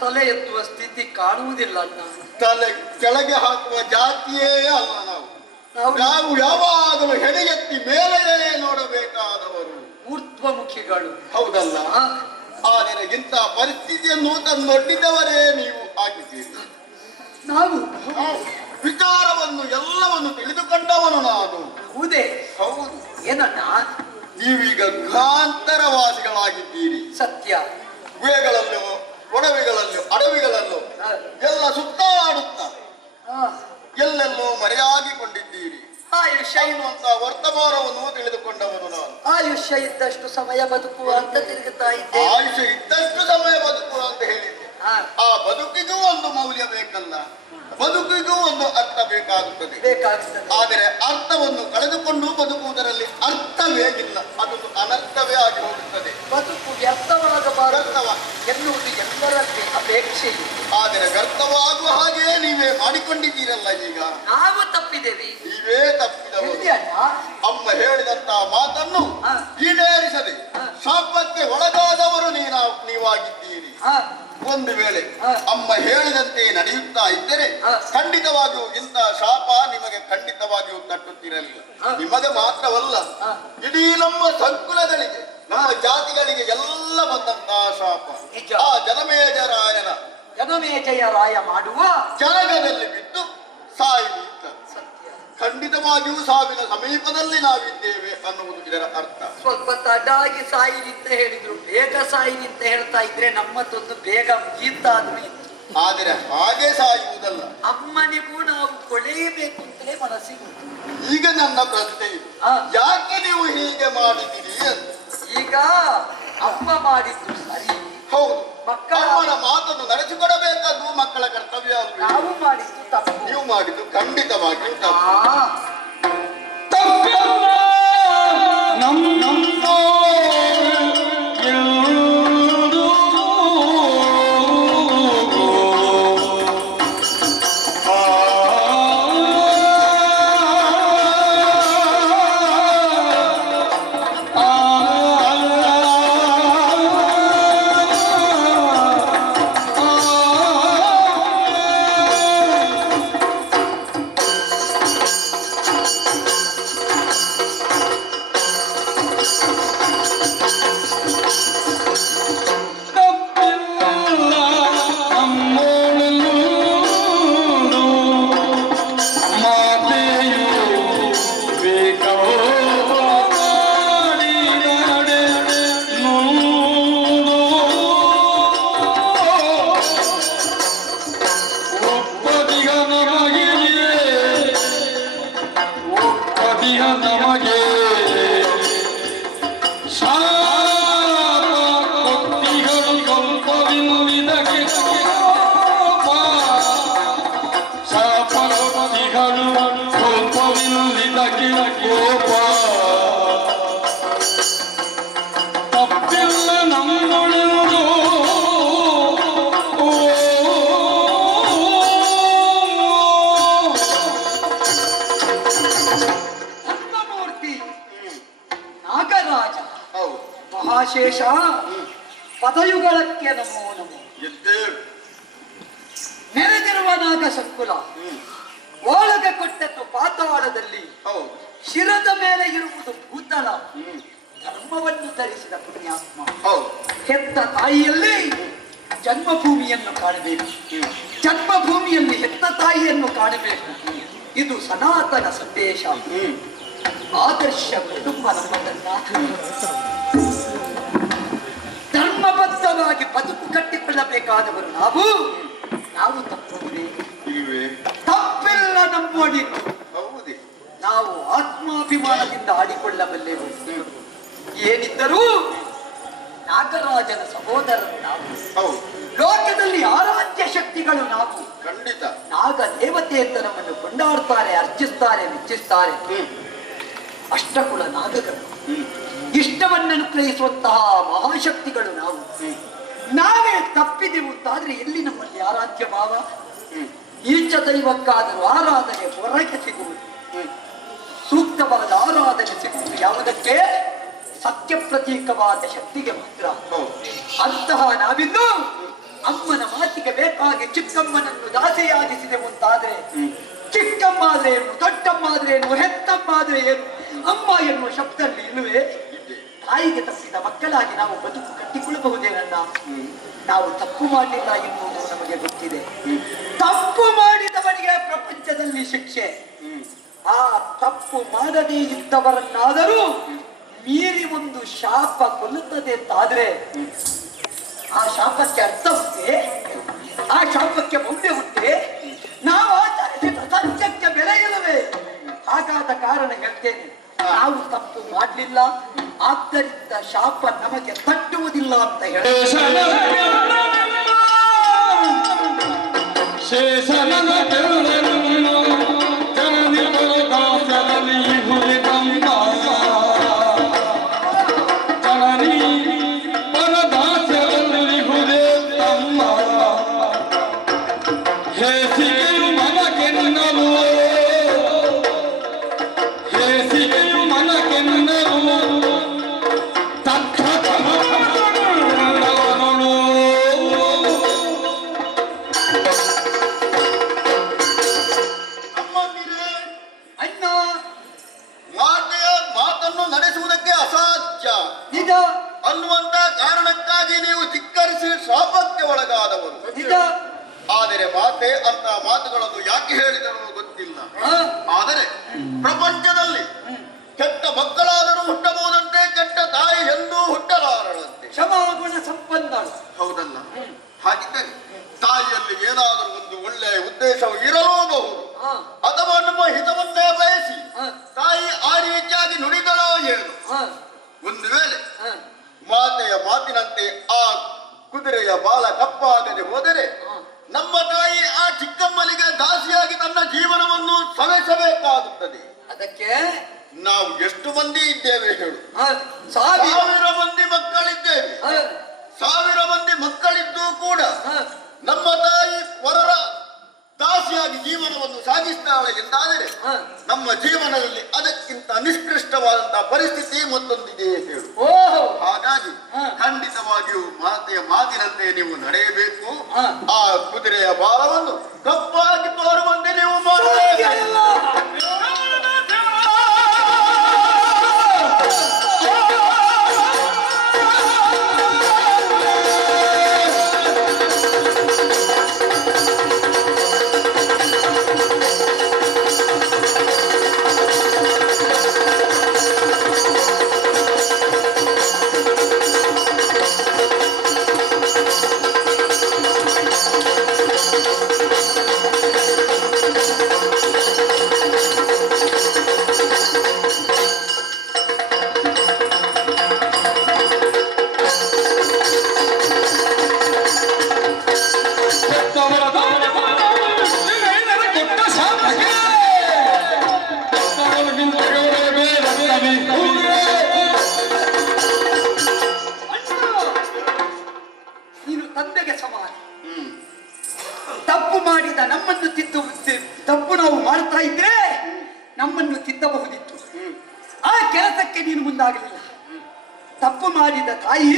ತಲೆ ಎತ್ತುವ ಸ್ಥಿತಿ ಕಾಣುವುದಿಲ್ಲ ಅಣ್ಣ. ತಲೆ ಕೆಳಗೆ ಹಾಕುವ ಜಾತಿಯೇ ಅಲ್ಲ ನಾವು ಯಾವಾಗಲೂ ಹೆಡೆ ಎತ್ತಿ ಮೇಲೆಯೇ ನೋಡಬೇಕಾದವರು, ಊರ್ಧ್ವಮುಖಿಗಳು. ಹೌದಲ್ಲ? ಆದರೆ ಇಂಥ ಪರಿಸ್ಥಿತಿಯನ್ನು ತಂದೊಡ್ಡಿದವರೇ ನೀವು ಆಗಿದ್ದೀರಿ. ನಾವು ವಿಚಾರವನ್ನು ಎಲ್ಲವನ್ನು ತಿಳಿದುಕೊಂಡವನು ನಾನು. ಹೌದೇ? ಹೌದು. ಏನಣ್ಣ? ನೀವೀಗ ಗೃಹಾಂತರವಾಸಿಗಳಾಗಿದ್ದೀರಿ. ಸತ್ಯ. ಗುಹೆಗಳಲ್ಲೂ ಒಡವೆಗಳಲ್ಲೂ ಅಡವಿಗಳಲ್ಲೂ ಎಲ್ಲ ಸುತ್ತಾಡುತ್ತ ಎಲ್ಲೆಲ್ಲೋ ಮರೆಯಾಗಿಕೊಂಡಿದ್ದೀರಿ. ಆಯುಷ್ಯ ಎನ್ನುವಂತ ವರ್ತಮಾನವನ್ನು ತಿಳಿದುಕೊಂಡವನು ನಾನು. ಆಯುಷ್ಯ ಇದ್ದಷ್ಟು ಸಮಯ ಬದುಕುವ ಅಂತ ತಿರುಗುತ್ತಾ ಇದ್ದೆ. ಆಯುಷ್ಯ ಇದ್ದಷ್ಟು ಸಮಯ ಬದುಕುವ ಅಂತ ಹೇಳಿದ್ದೆ. ಆ ಬದುಕಿಗೂ ಒಂದು ಮೌಲ್ಯ ಬೇಕಲ್ಲ, ಬದುಕಿಗೂ ಒಂದು ಅರ್ಥ ಬೇಕಾಗುತ್ತದೆ. ಆದರೆ ಅರ್ಥವನ್ನು ಕಳೆದುಕೊಂಡು ಬದುಕುವುದರಲ್ಲಿ ಅರ್ಥವೇ ಇಲ್ಲ, ಅದೊಂದು ಅನರ್ಥವೇ ಆಗಿ ಹೋಗುತ್ತದೆ. ಬದುಕು ವ್ಯರ್ಥವಾಗಬಾರದು ಎನ್ನುವುದು ಎಲ್ಲರಲ್ಲಿ ಅಪೇಕ್ಷೆ. ಆದರೆ ವ್ಯರ್ಥವಾಗುವ ಹಾಗೆ ನೀವೇ ಮಾಡಿಕೊಂಡಿದ್ದೀರಲ್ಲ. ಈಗ ನಾವು ತಪ್ಪಿದ್ದೇವೆ. ನೀವೇ ತಪ್ಪಿದವರು. ಅಮ್ಮ ಹೇಳಿದಂತ ಮಾತನ್ನು ಈಡೇರಿಸದೆ ಶಾಪಕ್ಕೆ ಒಳಗಾದವರು ನೀವಾಗಿದ್ದೀರಿ. ಒಂದು ವೇಳೆ ಅಮ್ಮ ಹೇಳಿದಂತೆ ನಡೆಯುತ್ತಾ ಇದ್ದರೆ ಖಂಡಿತವಾಗಿಯೂ ಇಂಥ ಶಾಪ ನಿಮಗೆ ಖಂಡಿತವಾಗಿಯೂ ತಟ್ಟುತ್ತಿರಲಿಲ್ಲ. ನಿಮಗೆ ಮಾತ್ರವಲ್ಲ, ಇಡೀ ನಮ್ಮ ಸಂಕುಲಗಳಿಗೆ, ನಮ್ಮ ಜಾತಿಗಳಿಗೆ ಎಲ್ಲ ಬಂದಂತಹ ಶಾಪ ಆ ಜನಮೇಜಯರಾಯ ಮಾಡುವ ಜಾಗದಲ್ಲಿ ಬಿದ್ದು ಸಾಯಿಲಿ. ಖಂಡಿತವಾಗಿಯೂ ಸಾವಿನ ಸಮೀಪದಲ್ಲಿ ನಾವಿದ್ದೇವೆ ಅನ್ನುವುದು ಇದರ ಅರ್ಥ. ಸ್ವಲ್ಪ ತಡಾಗಿ ಸಾಯಿರಿ ಅಂತ ಹೇಳಿದ್ರು, ಬೇಗ ಸಾಯಿರಿ ಅಂತ ಹೇಳ್ತಾ ಇದ್ರೆ ನಮ್ಮದೊಂದು ಬೇಗ ಮುಗಿಯುತ್ತಾದ್ರೂ ಇತ್ತು. ಆದರೆ ಹಾಗೆ ಸಾಯುವುದಲ್ಲ, ಅಮ್ಮನಿಗೂ ನಾವು ಕೊಳೆಯಬೇಕು ಅಂತಲೇ ಮನಸ್ಸಿಗೆ. ಈಗ ನನ್ನ ಪ್ರಶ್ನೆ ಯಾಕೆ ನೀವು ಹೀಗೆ ಮಾಡಿದಿರಿ ಅಂತ. ಈಗ ಅಮ್ಮ ಮಾಡಿದ್ದು ಸರಿ, ಹೌದು. ಮಕ್ಕಳ ಮಾತನ್ನು ನಡೆಸಿಕೊಡಬೇಕಾದ್ದು ಮಕ್ಕಳ ಕರ್ತವ್ಯ. ನಾವು ಮಾಡಿದ್ದು ತಪ್ಪು, ನೀವು ಮಾಡಿದ್ದು ಖಂಡಿತವಾಗಿಯೂ ಕೋಪವಿಲ್ಲದಕ್ಕೆ ಕೋಪ ಶಾಪಗಳು ಕೋಪವಿಲ್ಲದಕ್ಕೆ ಕೋಪ ತಪ್ಪಿಲ್ಲ ನಮ್ಮೊಳೆಂದು ಅನ್ನಮೂರ್ತಿ ನಾಗರಾಜ ಹೌದು ಮಹಾಶೇಷ ಪದಯುಗಳಕ್ಕೆ ನಮೋ ನಮೋ ಎದ್ದೇಳು. ನೆರೆದಿರುವ ನಾಗ ಸಂಕುಲ ಒಳಗೆ ಕೊಟ್ಟದ್ದು ಪಾತಾಳದಲ್ಲಿ ಹೌದು ಶಿರದ ಮೇಲೆ ಇರುವುದು ಭೂತಳ ಧರ್ಮವನ್ನು ಧರಿಸಿದ ಪುಣ್ಯಾತ್ಮ ಹೌದು ಹೆತ್ತ ತಾಯಿಯಲ್ಲಿ ಜನ್ಮಭೂಮಿಯನ್ನು ಕಾಣಬೇಕು ಜನ್ಮಭೂಮಿಯಲ್ಲಿ ಹೆತ್ತ ತಾಯಿಯನ್ನು ಕಾಣಬೇಕು ಇದು ಸನಾತನ ಸಂದೇಶ ಆದರ್ಶ ಕುಟುಂಬ ನಮ್ಮದನ್ನ ಧರ್ಮಬದ್ಧವಾಗಿ ಬದುಕು ಕಟ್ಟಿಕೊಳ್ಳಬೇಕಾದವರು ನಾವು ತಪ್ಪುವುದೇ ಇಲ್ವೇ ತಪ್ಪಿಲ್ಲ ನಮ್ಮೊಡಿತು ಹೌದೇ ನಾವು ಆತ್ಮಾಭಿಮಾನದಿಂದ ಆಡಿಕೊಳ್ಳಬಲ್ಲೆವು ಏನಿದ್ದರೂ ನಾಗರಾಜನ ಸಹೋದರರು ನಾವು ಹೌದು ಲೋಕದಲ್ಲಿ ಆರಾಧ್ಯ ಶಕ್ತಿಗಳು ನಾವು ಖಂಡಿತ ನಾಗ ದೇವತೆ ಅಂತ ನಮ್ಮನ್ನು ಕೊಂಡಾಡ್ತಾರೆ ಅರ್ಚಿಸ್ತಾರೆ ಮೆಚ್ಚಿಸ್ತಾರೆ ಅಷ್ಟಕುಲ ನಾಗಗಳು ಇಷ್ಟವನ್ನು ಅನುಗ್ರಹಿಸುವಂತಹ ಮಹಾಶಕ್ತಿಗಳು ನಾವು ನಾವೇ ತಪ್ಪಿದೆವು ಅಂತಾದ್ರೆ ಎಲ್ಲಿ ನಮ್ಮಲ್ಲಿ ಆರಾಧ್ಯ ಭಾವ ಈಚ ದೈವಕ್ಕಾದರೂ ಆರಾಧನೆ ಹೊರಗೆ ಸಿಗುವುದು ಸೂಕ್ತವಾದ ಆರಾಧನೆ ಸಿಗುವುದು ಯಾವುದಕ್ಕೆ ಸತ್ಯ ಪ್ರತೀಕವಾದ ಶಕ್ತಿಗೆ ಮಾತ್ರ ಅಂತಹ ನಾವಿನ್ನು ಅಮ್ಮನ ಮಾತಿಗೆ ಬೇಕಾಗಿ ಚಿಕ್ಕಮ್ಮನನ್ನು ದಾಸೆಯಾಗಿಸಿದೆವು ಅಂತಾದ್ರೆ ಚಿಕ್ಕಮ್ಮ ಆದ್ರೆ ಏನು ದೊಡ್ಡಮ್ಮ ಆದ್ರೆ ಏನು ಹೆತ್ತಮ್ಮ ಆದ್ರೆ ಏನು ಅಮ್ಮ ಎನ್ನುವ ಶಬ್ದದಲ್ಲಿ ಇಲ್ಲವೇ ತಾಯಿಗೆ ತಪ್ಪಿದ ಮಕ್ಕಳಾಗಿ ನಾವು ಬದುಕು ಕಟ್ಟಿಕೊಳ್ಳಬಹುದೇನನ್ನ ನಾವು ತಪ್ಪು ಮಾಡಲಿಲ್ಲ ಎನ್ನುವುದು ನಮಗೆ ಗೊತ್ತಿದೆ ತಪ್ಪು ಮಾಡಿದವನಿಗೆ ಪ್ರಪಂಚದಲ್ಲಿ ಶಿಕ್ಷೆ ಆ ತಪ್ಪು ಮಾಡದೇ ಇದ್ದವರನ್ನಾದರೂ ಮೀರಿ ಒಂದು ಶಾಪ ಕೊಲ್ಲುತ್ತದೆ ಅಂತಾದ್ರೆ ಆ ಶಾಪಕ್ಕೆ ಅರ್ಥ ಉಂಟೆ ಆ ಶಾಪಕ್ಕೆ ಮುಂದೆ ಉಂಟೆ ನಾವು ಆಚರಿಸಿದ ಸತ್ಯಕ್ಕೆ ಬೆಲೆ ಇಲ್ಲವೇ ಹಾಗಾದ ಕಾರಣ ಹೇಳ್ತೇನೆ ನಾವು ತಪ್ಪು ಮಾಡಲಿಲ್ಲ ಆದ್ದರಿಂದ ಶಾಪ ನಮಗೆ ತಟ್ಟುವುದಿಲ್ಲ ಅಂತ ಹೇಳಿ ಶೇಷನನ ಕೆರಳನ್ನು ಜನನಿ ಪರದಾಸದಲ್ಲಿ ಹುಲಿತಮ್ಮ ಜನನಿ ಪರದಾಸದಲ್ಲಿ ಹುಲಿತಮ್ಮ ಹೇಸಿಗೆಯು ಮನಕೆನ್ನಲು ಹೇಸಿಗೆಯು ಮನಕೆನ್ನಲು ತಕ್ಕ ಅಮ್ಮಂದಿರೇ, ಅಣ್ಣ ಮಾತೆಯ ಮಾತನ್ನು ನಡೆಸುವುದಕ್ಕೆ ಅಸಾಧ್ಯ ನಿಜ ಅನ್ನುವಂತ ಕಾರಣಕ್ಕಾಗಿ ನೀವು ಧಿಕ್ಕರಿಸಿ ಶಾಪಕ್ಕೆ ಒಳಗಾದವರು ನಿಜ ಆದರೆ ಮಾತೆ ಅಂತ ಮಾತುಗಳನ್ನು ಯಾಕೆ ಹೇಳಿದರು ಗೊತ್ತಿಲ್ಲ ಆದರೆ ಪ್ರಪಂಚದಲ್ಲಿ ಕೆಟ್ಟ ಮಕ್ಕಳಾದರೂ ಹುಟ್ಟಬಹುದಂತೆ ಕೆಟ್ಟ ತಾಯಿ ಎಂದೂ ಹುಟ್ಟಲಾರಳಂತೆ ಕ್ಷಮಾಗುಣ ಸಂಪನ್ನಳು ಹೌದಲ್ಲ ಹಾಗಿದ್ದರೆ ತಾಯಿಯಲ್ಲಿ ಏನಾದರೂ ಒಂದು ಒಳ್ಳೆಯ ಉದ್ದೇಶವು ಇರಲೂಬಹುದು ಅಥವಾ ನಮ್ಮ ಹಿತವನ್ನೇ ಬಯಸಿ ತಾಯಿ ಆ ರೀತಿಯಾಗಿ ನುಡಿದಳೋ ಏನು ಒಂದು ವೇಳೆ ಮಾತೆಯ ಮಾತಿನಂತೆ ಆ ಕುದುರೆಯ ಬಾಲ ಕಪ್ಪಾಗದೆ ಹೋದರೆ ನಮ್ಮ ತಾಯಿ ಆ ಚಿಕ್ಕಮ್ಮನಿಗೆ ದಾಸಿಯಾಗಿ ತನ್ನ ಜೀವನವನ್ನು ಸವೆಸಬೇಕಾಗುತ್ತದೆ ಅದಕ್ಕೆ ನಾವು ಎಷ್ಟು ಮಂದಿ ಇದ್ದೇವೆ ಹೇಳು ಸಾವಿರ 1000 ಮಂದಿ ಮಕ್ಕಳಿದ್ದೇವೆ 1000 ಮಂದಿ ಮಕ್ಕಳಿದ್ದು ಕೂಡ ನಮ್ಮ ತಾಯಿ ಪರರ ದಾಸಿಯಾಗಿ ಜೀವನವನ್ನು ಸಾಗಿಸ್ತಾಳೆ ಎಂದಾದರೆ ನಮ್ಮ ಜೀವನದಲ್ಲಿ ಅದಕ್ಕಿಂತ ನಿಷ್ಕೃಷ್ಟವಾದಂತಹ ಪರಿಸ್ಥಿತಿ ಮತ್ತೊಂದಿದೆ ಹೇಳು ಓಹೋ ಹಾಗಾಗಿ ಖಂಡಿತವಾಗಿಯೂ ಮಾತೆಯ ಮಾತಿನಂತೆ ನೀವು ನಡೆಯಬೇಕು ಆ ಕುದುರೆಯ ಬಾಲವನ್ನು ಕಪ್ಪಾಗಿ ತೋರುವಂತೆ ನೀವು ಮಾಡಬೇಕು ತಂದೆಗೆ ಸಮಾನ. ತಪ್ಪು ಮಾಡಿದ ನಮ್ಮನ್ನು ತಪ್ಪು ನಾವು ಮಾಡ್ತಾ ಇದ್ರೆ ನಮ್ಮನ್ನು ತಿದ್ದಬಹುದಿತ್ತು. ಆ ಕೆಲಸಕ್ಕೆ ನೀನು ಮುಂದಾಗಲಿಲ್ಲ. ತಪ್ಪು ಮಾಡಿದ ತಾಯಿ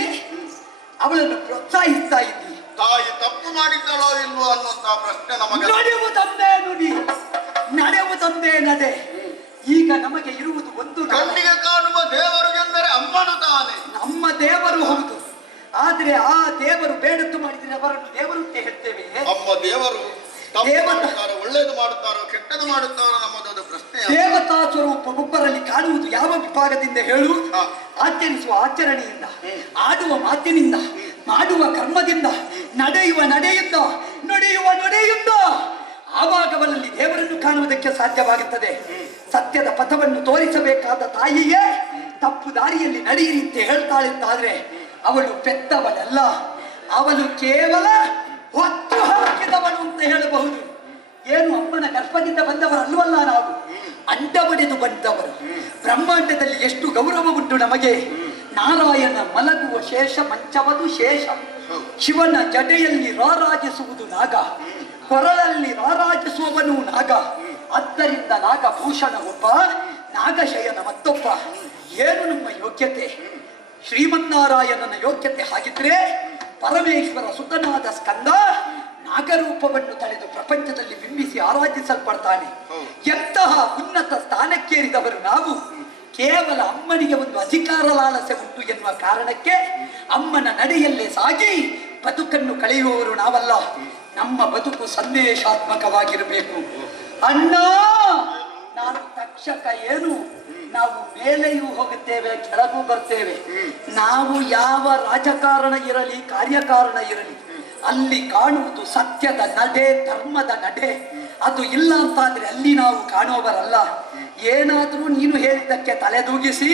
ಅವಳನ್ನು ಪ್ರೋತ್ಸಾಹಿಸ್ತಾ ಇದ್ದಿ. ತಾಯಿ ತಪ್ಪು ಮಾಡಿದ್ದಳೋ ಇಲ್ವೋ ಅನ್ನುವಂತಹ ಪ್ರಶ್ನೆ ನಮಗೆ. ನಡೆಯುವುದೊಂದೇ ನುಡಿ, ನಡೆಯುವುದೊಂದೇ ನಡೆ. ಈಗ ನಮಗೆ ಇರುವುದು ಒಂದು ಕಣ್ಣಿಗೆ ಕಾಣುವ ದೇವರು ಎಂದರೆ ಅಮ್ಮನು ತಾನೆ. ನಮ್ಮ ದೇವರು ಹೌದು. ಆದ್ರೆ ಆ ದೇವರು ಬೇಡದ್ದು ಮಾಡಿದ್ರೆ ಅವರನ್ನು ದೇವರು ಅಂತ ಹೇಳ್ತೇವೆ. ಅಮ್ಮ ದೇವರು ಒಳ್ಳೇದು ಮಾಡುತ್ತಾರೋ ಕೆಟ್ಟದ್ದು ಮಾಡುತ್ತಾರೋ ನಮ್ಮದೊಂದು ಪ್ರಶ್ನೆ. ದೇವತಾ ಸ್ವರೂಪ ಒಬ್ಬರಲ್ಲಿ ಕಾಣುವುದು ಯಾವ ವಿಭಾಗದಿಂದ ಹೇಳು? ಆಚರಿಸುವ ಆಚರಣೆಯಿಂದ, ಆಡುವ ಮಾತಿನಿಂದ, ಮಾಡುವ ಕರ್ಮದಿಂದ, ನಡೆಯುವ ನಡೆಯಿಂದ, ನುಡಿಯುವ ನುಡಿಯಿಂದ. ಆವಾಗವಲ್ಲಿ ದೇವರನ್ನು ಕಾಣುವುದಕ್ಕೆ ಸಾಧ್ಯವಾಗುತ್ತದೆ. ಸತ್ಯದ ಪಥವನ್ನು ತೋರಿಸಬೇಕಾದ ತಾಯಿಯೇ ತಪ್ಪು ದಾರಿಯಲ್ಲಿ ನಡೆಯಿರಿ ಅಂತ ಹೇಳ್ತಾಳೆಂತಾದ್ರೆ ಅವಳು ಪೆತ್ತವಳಲ್ಲ, ಅವಳು ಕೇವಲ ಹೊತ್ತು ಹಾಕಿದವಳು ಅಂತ ಹೇಳಬಹುದು. ಏನು ಅಮ್ಮನ ಗರ್ಭದಿಂದ ಬಂದವರಲ್ವಲ್ಲ ನಾವು, ಅಂಡ ಬಡಿದು ಬಂದವರು. ಬ್ರಹ್ಮಾಂಡದಲ್ಲಿ ಎಷ್ಟು ಗೌರವ ಉಂಟು ನಮಗೆ. ನಾರಾಯಣ ಮಲಗುವ ಶೇಷ ಮಂಚವದು ಶೇಷ, ಶಿವನ ಜಡೆಯಲ್ಲಿ ರಾರಾಜಿಸುವುದು ನಾಗ, ಕೊರಳಲ್ಲಿ ರಾರಾಜಿಸುವವನು ನಾಗ. ಆದ್ದರಿಂದ ನಾಗಭೂಷಣ ಒಬ್ಬ, ನಾಗಶಯನ ಮತ್ತೊಬ್ಬ. ಏನು ನಮ್ಮ ಯೋಗ್ಯತೆ? ಶ್ರೀಮನ್ನಾರಾಯಣನ ಯೋಗ್ಯತೆ ಹಾಗಿದ್ರೆ ಪರಮೇಶ್ವರ ಸುತನಾದ ಸ್ಕಂದ ನಾಗರೂಪವನ್ನು ತಳೆದು ಪ್ರಪಂಚದಲ್ಲಿ ಬಿಂಬಿಸಿ ಆರಾಧಿಸಲ್ಪಡ್ತಾನೆ. ಎಂತಹ ಉನ್ನತ ಸ್ಥಾನಕ್ಕೇರಿದವರು ನಾವು. ಕೇವಲ ಅಮ್ಮನಿಗೆ ಒಂದು ಅಧಿಕಾರ ಲಾಲಸೆ ಉಂಟು ಎನ್ನುವ ಕಾರಣಕ್ಕೆ ಅಮ್ಮನ ನಡೆಯಲ್ಲೇ ಸಾಗಿ ಬದುಕನ್ನು ಕಳೆಯುವವರು ನಾವಲ್ಲ. ನಮ್ಮ ಬದುಕು ಸಂದೇಶಾತ್ಮಕವಾಗಿರಬೇಕು. ಅಣ್ಣ, ನಾನು ತಕ್ಷಕ ಏನು? ನಾವು ಮೇಲೆಯೂ ಹೋಗುತ್ತೇವೆ, ಕೆಳಗೂ ಬರ್ತೇವೆ. ನಾವು ಯಾವ ರಾಜಕಾರಣ ಇರಲಿ, ಕಾರ್ಯಕಾರಣ ಇರಲಿ, ಅಲ್ಲಿ ಕಾಣುವುದು ಸತ್ಯದ ನಡೆ, ಧರ್ಮದ ನಡೆ. ಅದು ಇಲ್ಲ ಅಂತಾದ್ರೆ ಅಲ್ಲಿ ನಾವು ಕಾಣುವವರಲ್ಲ. ಏನಾದರೂ ನೀನು ಹೇಳಿದ್ದಕ್ಕೆ ತಲೆದೂಗಿಸಿ,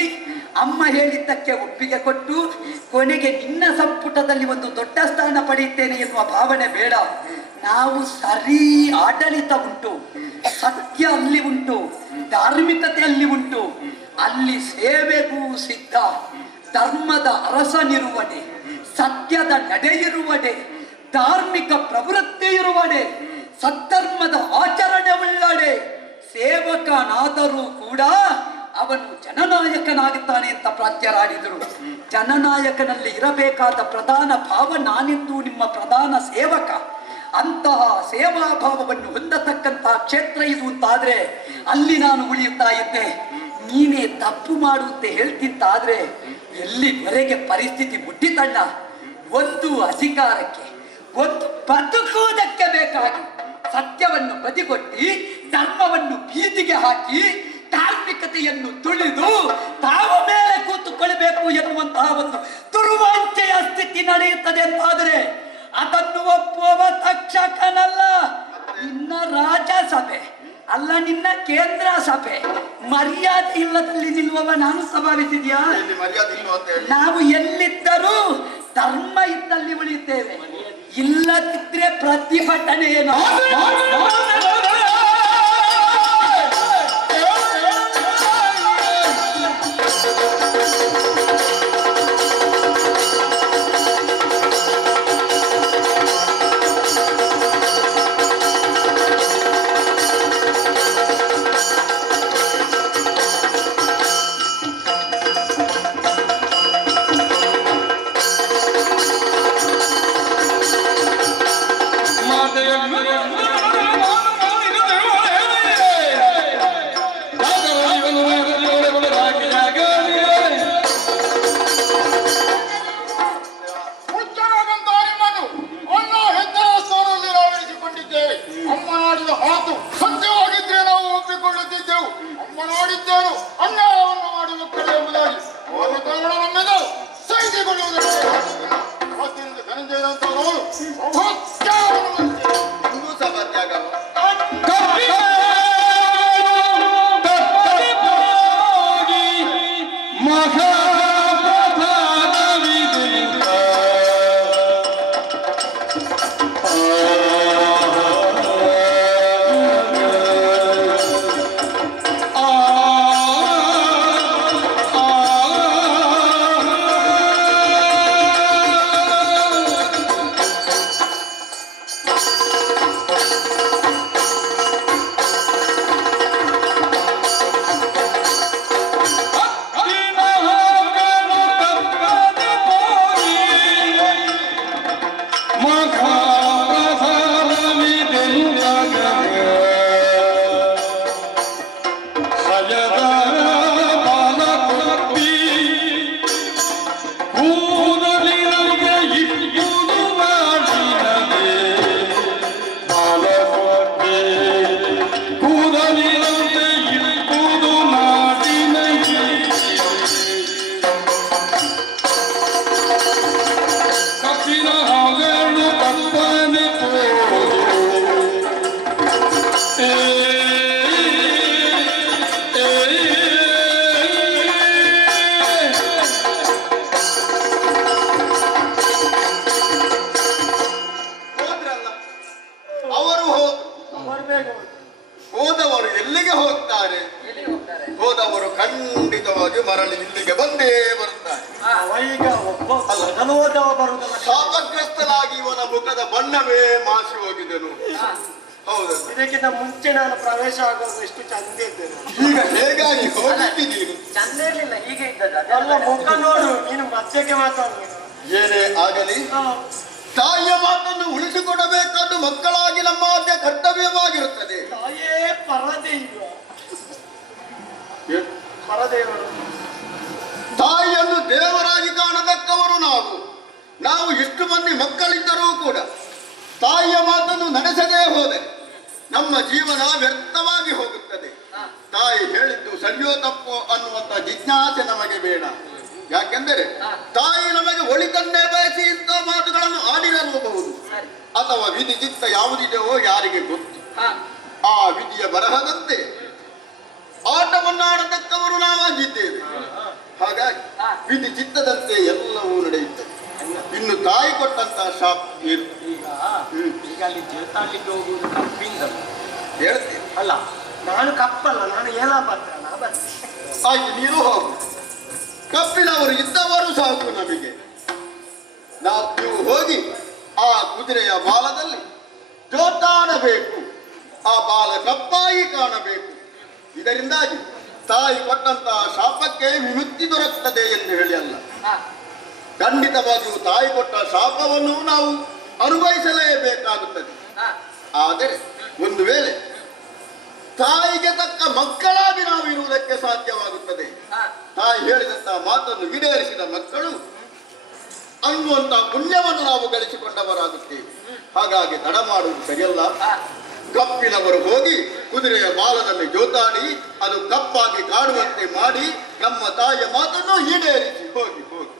ಅಮ್ಮ ಹೇಳಿದ್ದಕ್ಕೆ ಒಪ್ಪಿಗೆ ಕೊಟ್ಟು, ಕೊನೆಗೆ ನಿನ್ನ ಸಂಪುಟದಲ್ಲಿ ಒಂದು ದೊಡ್ಡ ಸ್ಥಾನ ಪಡೆಯುತ್ತೇನೆ ಎನ್ನುವ ಭಾವನೆ ಬೇಡ. ನಾವು ಸರಿ ಆಡಳಿತ ಉಂಟು, ಸತ್ಯ ಅಲ್ಲಿ ಉಂಟು, ಧಾರ್ಮಿಕತೆ ಅಲ್ಲಿ ಉಂಟು. ಅಲ್ಲಿ ಸೇವೆಗೂ ಸಿದ್ಧ, ಧರ್ಮದ ಅರಸನಿರುವಡೆ, ಸತ್ಯದ ನಡೆಯಿರುವಡೆ, ಧಾರ್ಮಿಕ ಪ್ರವೃತ್ತಿ ಇರುವಡೆ, ಸದ್ಧರ್ಮದ ಆಚರಣೆ ಉಳ್ಳಡೆ ಸೇವಕನಾದರೂ ಕೂಡ ಅವನು ಜನನಾಯಕನಾಗುತ್ತಾನೆ ಅಂತ ಪ್ರಾಚ್ಯರಾಡಿದರು. ಜನನಾಯಕನಲ್ಲಿ ಇರಬೇಕಾದ ಪ್ರಧಾನ ಭಾವ ನಾನೆಂದು ನಿಮ್ಮ ಪ್ರಧಾನ ಸೇವಕ. ಅಂತಹ ಸೇವಾಭಾವವನ್ನು ಹೊಂದತಕ್ಕಂತಹ ಕ್ಷೇತ್ರ ಇದು ಅಂತಾದ್ರೆ ಅಲ್ಲಿ ನಾನು ಉಳಿಯುತ್ತಾ ಇದ್ದೆ. ನೀನೇ ತಪ್ಪು ಮಾಡುತ್ತೆ ಹೇಳ್ತಿದ್ದಾದ್ರೆ ಎಲ್ಲಿವರೆಗೆ ಪರಿಸ್ಥಿತಿ ಮುಟ್ಟಿತಣ್ಣ. ಒಂದು ಅಧಿಕಾರಕ್ಕೆ, ಒಂದು ಬದುಕುವುದಕ್ಕೆ ಬೇಕಾಗಿ ಸತ್ಯವನ್ನು ಬದಿಗೊಟ್ಟಿ, ಧರ್ಮವನ್ನು ಬೀದಿಗೆ ಹಾಕಿ, ಧಾರ್ಮಿಕತೆಯನ್ನು ತುಳಿದು ತಾವು ಮೇಲೆ ಕೂತುಕೊಳ್ಳಬೇಕು ಎನ್ನುವಂತಹ ಒಂದು ದುರ್ವಾಂಚೆಯ ಸ್ಥಿತಿ ನಡೆಯುತ್ತದೆ ಅಂತಾದರೆ ಅದನ್ನು ಒಪ್ಪುವ ತಕ್ಷಕನಲ್ಲ. ನಿನ್ನ ರಾಜ್ಯಸಭೆ ಅಲ್ಲ, ನಿನ್ನ ಕೇಂದ್ರ ಸಭೆ. ಮರ್ಯಾದೆ ಇಲ್ಲದಲ್ಲಿ ನಿಲ್ಲುವವ ನಾನು ಭಾವಿಸಿದ್ಯಾ? ನಾವು ಎಲ್ಲಿದ್ದರೂ ಧರ್ಮ ಇದ್ದಲ್ಲಿ ಉಳಿಯುತ್ತೇವೆ, ಇಲ್ಲದಿದ್ರೆ ಪ್ರತಿಭಟನೆ ಏನು? ಎಲ್ಲಿಗೆ ಹೋಗ್ತಾರೆ? ಎಲ್ಲಿ ಹೋಗ್ತಾರೆ? ಹೋದವರು ಖಂಡಿತವಾಗಿ ಮರಳಿ ಇಲ್ಲಿಗೆ ಬಂದೇ ಬರುತ್ತಾರೆ. ಅವ ಈಗ ಒಬ್ಬ ಮೊದಲೋದವ ಬರುವುದಲ್ಲ. ಶಾಪಗ್ರಸ್ತನಾಗಿ ಇವನ ಮುಖದ ಬಣ್ಣವೇ ಮಾಸಿ ಹೋಗಿದನು. ಹೌದು, ಇದಕ್ಕಿಂತ ಮುಂಚೆ ನಾನು ಪ್ರವೇಶ ಆಗುವಾಗ ಎಷ್ಟು ಚಂದ ಇದ್ದೇನೆ. ಈಗ ಹೇಗಾಗಿ ಹೋಗಿದ್ದೀನಿ. ಚಂದ ಇರ್ಲಿಲ್ಲ, ಹೀಗೆ ಇದ್ದದ್ದು. ಅಲ್ಲ ಮುಖ ನೋಡು, ನೀನು ಮಧ್ಯಕ್ಕೆ ಮಾತಾಡು. ಏನೇ ಆಗಲಿ ತಾಯಿಯ ಮಾತನ್ನು ಉಳಿಸಿಕೊಡಬೇಕಾದ್ದು ಮಕ್ಕಳಾಗಿ ನಮ್ಮ ಆದ್ಯ ಕರ್ತವ್ಯವಾಗಿರುತ್ತದೆ. ತಾಯೇ ಪರದೈವ, ಪರದೇವರು. ತಾಯಿಯನ್ನು ದೇವರಾಗಿ ಕಾಣತಕ್ಕವರು ನಾವು ಎಷ್ಟು ಮಂದಿ ಮಕ್ಕಳಿದ್ದರೂ ಕೂಡ ತಾಯಿಯ ಮಾತನ್ನು ನಡೆಸದೇ ಹೋದರೆ ನಮ್ಮ ಜೀವನ ವ್ಯರ್ಥವಾಗಿ ಹೋಗುತ್ತದೆ. ತಾಯಿ ಹೇಳಿದ್ದು ಸರಿಯೋ ತಪ್ಪೋ ಅನ್ನುವಂತ ಜಿಜ್ಞಾಸೆ ನಮಗೆ ಬೇಡ. ಯಾಕೆಂದರೆ ತಾಯಿ ನಮಗೆ ಒಳಿತನ್ನೇ ಬಯಸಿ ಇಂಥ ಮಾತುಗಳನ್ನು ಆಡಿರಬಹುದು, ಅಥವಾ ವಿಧಿ ಚಿತ್ತ ಯಾವುದಿದೆಯೋ ಯಾರಿಗೆ ಗೊತ್ತು. ಆ ವಿಧಿಯ ಬರಹದಂತೆ ಆಟವನ್ನಾಡತಕ್ಕವರು ನಾವಾಗಿದ್ದೇವೆ. ಹಾಗಾಗಿ ವಿಧಿ ಚಿತ್ತದಂತೆ ಎಲ್ಲವೂ ನಡೆಯುತ್ತದೆ. ಇನ್ನು ತಾಯಿ ಕೊಟ್ಟಂತಹ ಶಾಪ್ ಈಗ ಅಲ್ಲಿ ಜೇತಾಡ್ಲಿಕ್ಕೆ ಹೋಗುವುದು ಕಪ್ಪಿಂದ ಹೇಳ್ತೇನೆ. ಅಲ್ಲ, ನಾನು ಕಪ್ಪಲ್ಲ, ನಾನು ಏಲ ಪತ್ರ. ನಾ ಬರ್ತೀನಿ. ಆಯ್ತು, ನೀನು ಹೋಗು. ಕಪ್ಪಿನವರು ಇದ್ದವರು ಸಾಕು ನಮಗೆ. ನೀವು ಹೋಗಿ ಆ ಕುದುರೆಯ ಬಾಲದಲ್ಲಿ ಜೋತಾಡಬೇಕು, ಆ ಬಾಲ ಕಪ್ಪಾಗಿ ಕಾಣಬೇಕು. ಇದರಿಂದಾಗಿ ತಾಯಿ ಕೊಟ್ಟಂತಹ ಶಾಪಕ್ಕೆ ವಿಮುಕ್ತಿ ದೊರಕುತ್ತದೆ ಎಂದು ಹೇಳಿ ಅಲ್ಲ, ಖಂಡಿತವಾಗಿಯೂ ತಾಯಿ ಕೊಟ್ಟ ಶಾಪವನ್ನು ನಾವು ಅನುಭವಿಸಲೇಬೇಕಾಗುತ್ತದೆ. ಆದರೆ ಒಂದು ವೇಳೆ ತಾಯಿಗೆ ತಕ್ಕ ಮಕ್ಕಳಾಗಿ ನಾವು ಇರುವುದಕ್ಕೆ ಸಾಧ್ಯವಾಗುತ್ತದೆ. ತಾಯಿ ಹೇಳಿದಂತಹ ಮಾತನ್ನು ಈಡೇರಿಸಿದ ಮಕ್ಕಳು ಅನ್ನುವಂತಹ ಪುಣ್ಯವನ್ನು ನಾವು ಗಳಿಸಿಕೊಂಡವರಾಗುತ್ತೇವೆ. ಹಾಗಾಗಿ ತಡ ಮಾಡುವುದು ಸರಿಯಲ್ಲ. ಕಪ್ಪಿನವರು ಹೋಗಿ ಕುದುರೆಯ ಬಾಲದಲ್ಲಿ ಜೋತಾಡಿ ಅದು ಕಪ್ಪಾಗಿ ಕಾಡುವಂತೆ ಮಾಡಿ ನಮ್ಮ ತಾಯಿಯ ಮಾತನ್ನು ಈಡೇರಿಸಿ ಹೋಗಿ ಹೋಗಿ.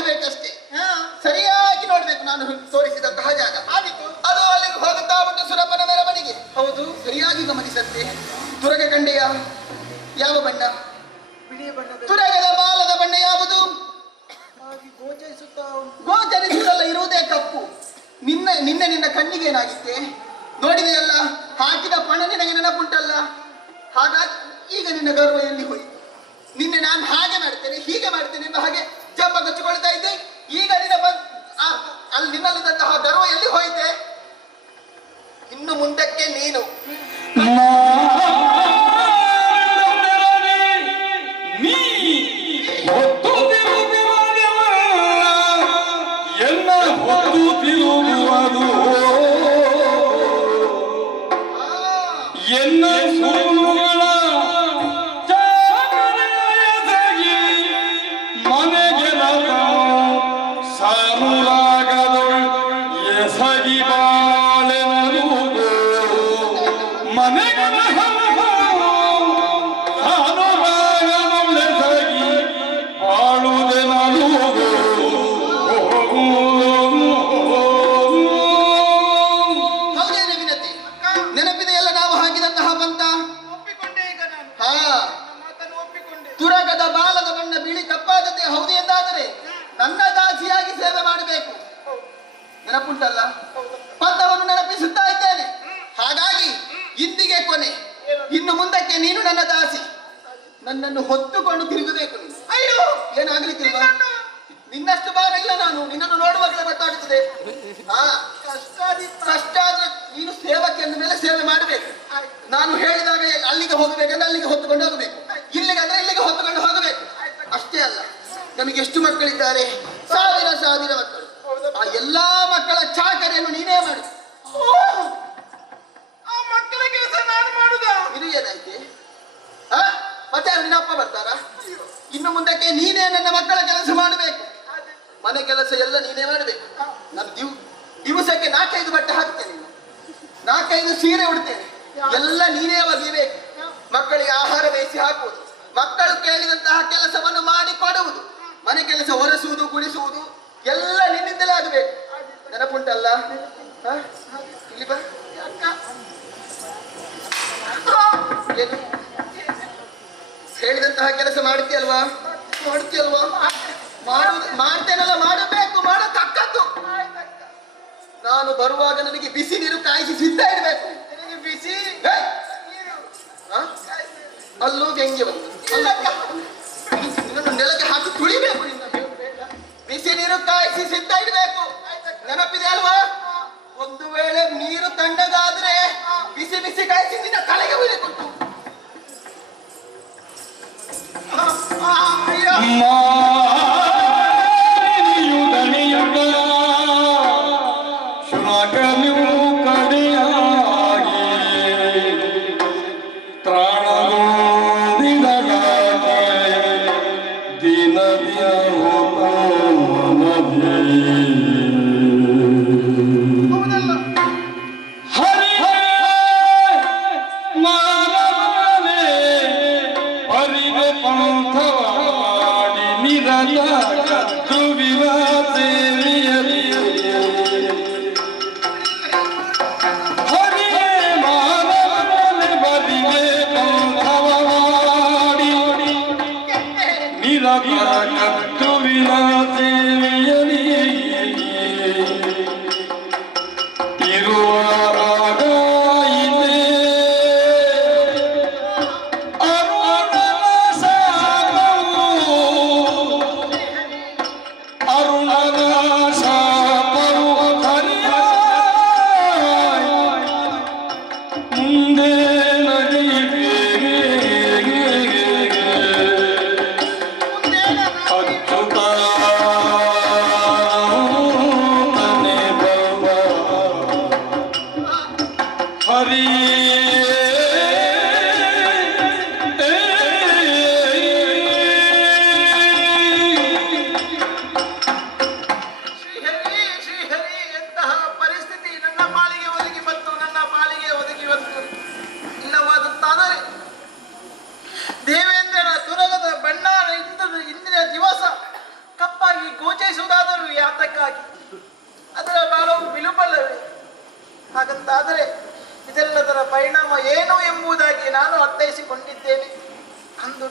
ಹೇಳಬೇಕಷ್ಟೇ. ಸರಿಯಾಗಿ ನೋಡ್ಬೇಕು ನಾನು ತೋರಿಸಿದಂತಹ ಜಾಗ. ಅದು ಅಲ್ಲಿಗೆ ಹೋಗುತ್ತಾ ಉಂಟು ಸುರಪ್ಪನ ಮೆರವಣಿಗೆ. ಹೌದು, ಸರಿಯಾಗಿ ಗಮನಿಸಂತೆ. ತುರಗ ಕಂಡೆಯ ಯಾವ ಬಣ್ಣ? ಬಿಳಿಯ ಬಣ್ಣದ ತುರಗದ ಬಾಲದ ಬಣ್ಣ ಯಾವುದು? ಗೋಚರಿಸುತ್ತಲ್ಲ, ಇರುವುದೇ ಕಪ್ಪು. ನಿನ್ನ ಕಣ್ಣಿಗೆ ಏನಾಗಿತ್ತೆ ನೋಡಿದೆಯಲ್ಲ, ಹಾಕಿದ ಪಣ ನಿನಗೆ ನೆನಪುಂಟಲ್ಲ. ಹಾಗಾಗಿ ಈಗ ನಿನ್ನ ಗರ್ವ ಎಲ್ಲಿ ಹೋಯಿತು? ನಿನ್ನೆ ನಾನು ಹಾಗೆ ಮಾಡ್ತೇನೆ ಹೀಗೆ ಮಾಡ್ತೇನೆ ಎಂಬ ಹಾಗೆ ಜಂಬ ಕಚ್ಚಿಕೊಳ್ತಾ ಇದ್ದೆ. ಈಗ ಅಲ್ಲಿ ನಿನ್ನಲ್ಲಿದ್ದಂತಹ ಗರ್ವ ಎಲ್ಲಿ ಹೋಯಿತೆ? ಇನ್ನು ಮುಂದಕ್ಕೆ ನೀನು ತುರಗದ ಬಾಲದ ಬಣ್ಣ ಬಿಳಿ ಕಪ್ಪಾದತೆ ಹೌದು ಎಂದಾದರೆ ನನ್ನ ದಾಸಿಯಾಗಿ ಸೇವೆ ಮಾಡಬೇಕು. ನೆನಪುಂಟಲ್ಲ, ಪದವನ್ನು ನೆನಪಿಸುತ್ತಾ ಇದ್ದೇನೆ. ಹಾಗಾಗಿ ಇಂದಿಗೆ ಕೊನೆ. ಇನ್ನು ಮುಂದಕ್ಕೆ ನೀನು ನನ್ನ ದಾಸಿ. ನನ್ನನ್ನು ಹೊತ್ತುಕೊಂಡು ತಿರುಗಬೇಕು. ಅಯ್ಯೋ, ಏನಾಗ್ಲಿಕ್ಕಿಲ್ವಾ? ನಿನ್ನಷ್ಟು ಭಾರ ಇಲ್ಲ ನಾನು. ನಿನ್ನನ್ನು ನೋಡುವಾಗಲೇ ಗೊತ್ತಾಗುತ್ತದೆ. ಕಷ್ಟ ಆದ್ರೆ ನೀನು ಸೇವಕ್ಕೆ ಅಂದ ಮೇಲೆ ಸೇವೆ ಮಾಡಬೇಕು. ನಾನು ಹೇಳಿದಾಗ ಅಲ್ಲಿಗೆ ಹೋಗಬೇಕಂದ್ರೆ ಅಲ್ಲಿಗೆ ಹೊತ್ತುಕೊಂಡು ಹೋಗಬೇಕು, ಇಲ್ಲಿಗೆ ಅಂದ್ರೆ ಇಲ್ಲಿಗೆ ಹೊತ್ತುಕೊಂಡು ಹೋಗಬೇಕು. ಅಷ್ಟೇ ಅಲ್ಲ, ನಮಗೆ ಎಷ್ಟು ಮಕ್ಕಳಿದ್ದಾರೆ? ಸಾವಿರ ಸಾವಿರ ಮಕ್ಕಳು. ಆ ಎಲ್ಲಾ ಮಕ್ಕಳ ಚಾಕರಿಯನ್ನು ನೀನೇ ಮಾಡು. ಆ ಮಕ್ಕಳ ಕೆಲಸ ನಾನು ಮಾಡುದ? ಇದು ಏನಾಯ್ತು? ಮತ್ತೆ ನಿನ್ನ ಅಪ್ಪ ಬರ್ತಾರಾ? ಇನ್ನು ಮುಂದಕ್ಕೆ ನೀನೇ ನನ್ನ ಮಕ್ಕಳ ಕೆಲಸ ಮಾಡಬೇಕು. ಮನೆ ಕೆಲಸ ಎಲ್ಲ ನೀನೇ ಮಾಡಬೇಕು. ನಾನು ದಿವಸಕ್ಕೆ 4-5 ಬಟ್ಟೆ ಹಾಕ್ತೇನೆ, 4-5 ಸೀರೆ ಉಡ್ತೇನೆ, ಎಲ್ಲ ನೀನೇ ಒಗೆಯಬೇಕು. ಮಕ್ಕಳಿಗೆ ಆಹಾರ ಬೇಯಿಸಿ ಹಾಕುವುದು, ಮಕ್ಕಳು ಕೇಳಿದಂತಹ ಕೆಲಸವನ್ನು ಮಾಡಿ ಕೊಡುವುದು, ಮನೆ ಕೆಲಸ ಒರೆಸುವುದು, ಗುಡಿಸುವುದು ಎಲ್ಲ ನಿನ್ನಿಂದಲೇ ಆಗಬೇಕು. ನೆನಪುಂಟಲ್ಲ? ಇಲ್ಲಿ ಬಾ. ಏನು ಹೇಳಿದಂತಹ ಕೆಲಸ ಮಾಡ್ತೀಯಲ್ವಾ? ಮಾಡ್ತೇನಲ್ಲ, ಮಾಡಬೇಕು, ಮಾಡತಕ್ಕದ್ದು. ನಾನು ಬರುವಾಗ ನನಗೆ ಬಿಸಿ ನೀರು ಕಾಯಿಸಿ ಸಿದ್ಧ ಇಡಬೇಕು. ಬಿಸಿ ಅಲ್ಲೂ ಬೆಂಕಿ ಬಂತು. ನಿನ್ನನ್ನು ನೆಲಕ್ಕೆ ಹಾಕಿ ತುಳಿಬೇಕು. ಬಿಸಿ ನೀರು ಕಾಯಿಸಿ ಸಿದ್ಧ ಇಡಬೇಕು. ನೆನಪಿದೆ ಅಲ್ವಾ? ಒಂದು ವೇಳೆ ನೀರು ತಣ್ಣಗಾದ್ರೆ ಬಿಸಿ ಬಿಸಿ ಕಾಯಿಸಿ ನಿನ್ನ ತಲೆಗೆ ಉಳಿದುಕೊಟ್ಟು.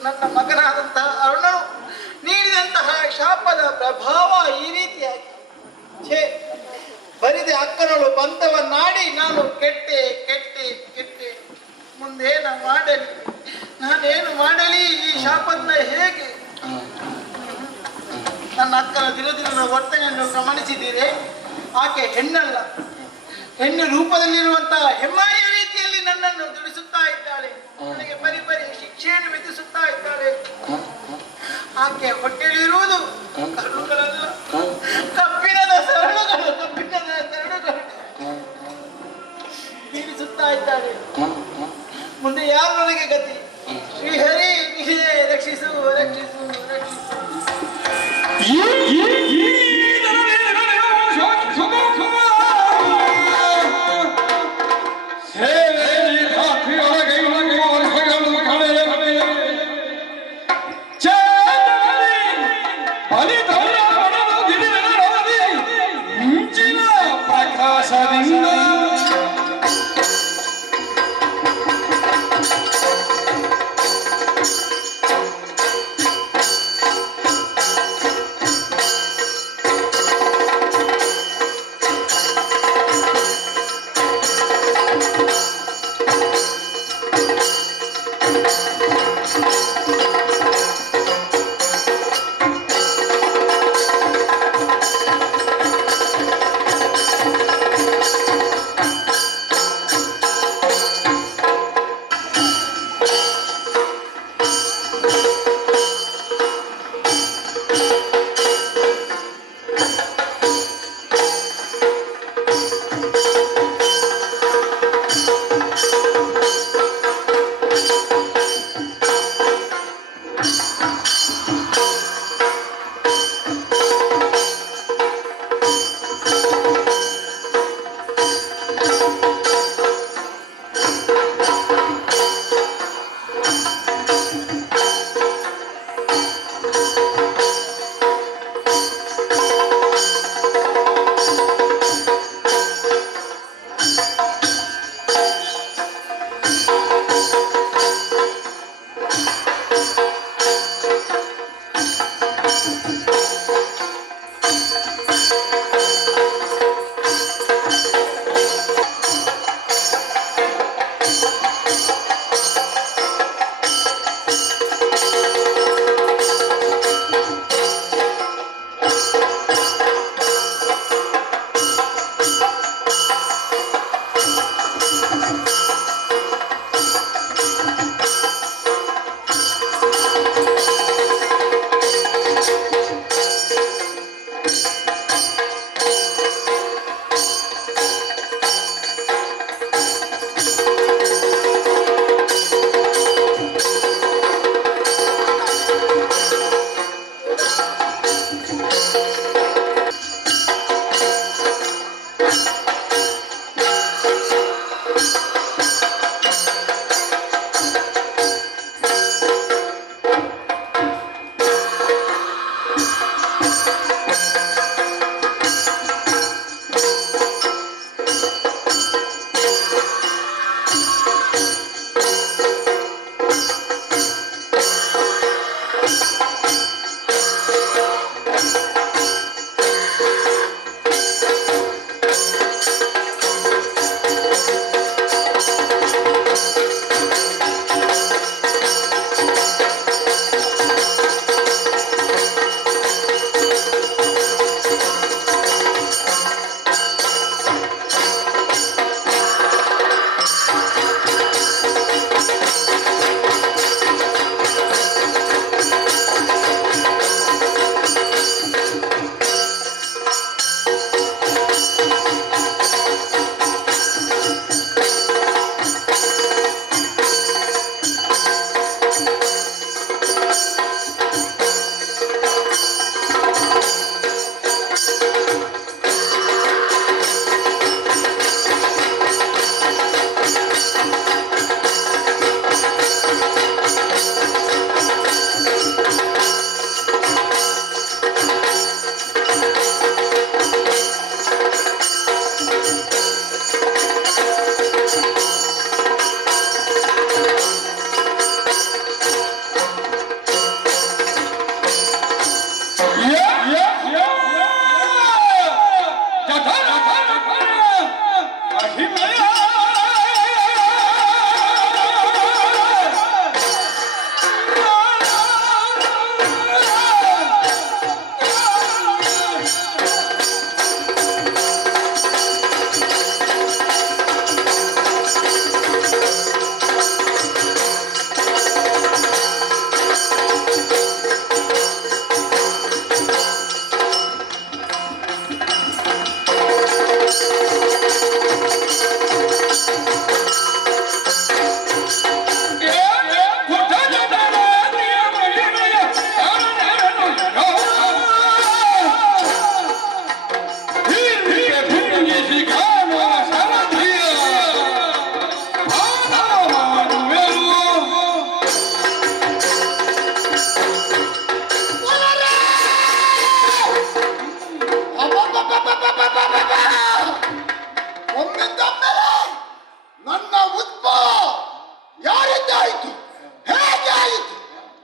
ನನ್ನ ಮಗನಾದಂತಹ ಅರುಣನು ನೀಡಿದಂತಹ ಶಾಪದ ಪ್ರಭಾವ ಈ ರೀತಿಯಾಗಿ ಛೇ ಬರಿದೆ ಅಕ್ಕನಳು ಬಂತವನ್ನಾಡಿ ನಾನು ಕೆಟ್ಟೆ ಕೆಟ್ಟೆ ಕೆಟ್ಟೆ ಮುಂದೇನು ಮಾಡಲಿ ನಾನೇನು ಮಾಡಲಿ ಈ ಶಾಪನ್ನ ಹೇಗೆ ನನ್ನ ಅಕ್ಕನ ದಿನದ ವರ್ತನೆಯನ್ನು ಗಮನಿಸಿದ್ದೀರಿ ಆಕೆ ಹೆಣ್ಣಲ್ಲ ಹೆಣ್ಣು ರೂಪದಲ್ಲಿರುವಂತಹ ಹೆಮ್ಮಾರಿಯ ರೀತಿಯಲ್ಲಿ ನನ್ನನ್ನು ದುಡಿಸುತ್ತಾ ಇದ್ದಾಳೆ ನನಗೆ ಬರಿ ಬರಿ ಶಿಕ್ಷೆಯನ್ನು ವಿಧಿಸುತ್ತಾ ಇದ್ದಾಳೆ ಆಕೆ ಹೊಟ್ಟೆಯಲ್ಲಿರುವುದು ಕರುಳುಗಳಲ್ಲ ಕಬ್ಬಿಣದ ಸರಳುಗಳು ತೀರಿಸುತ್ತಾ ಇದ್ದಾಳೆ ಮುಂದೆ ಯಾರು ನನಗೆ ಗತಿ ಶ್ರೀಹರಿ ನೀನೇ ರಕ್ಷಿಸು ರಕ್ಷಿಸು ರಕ್ಷಿಸು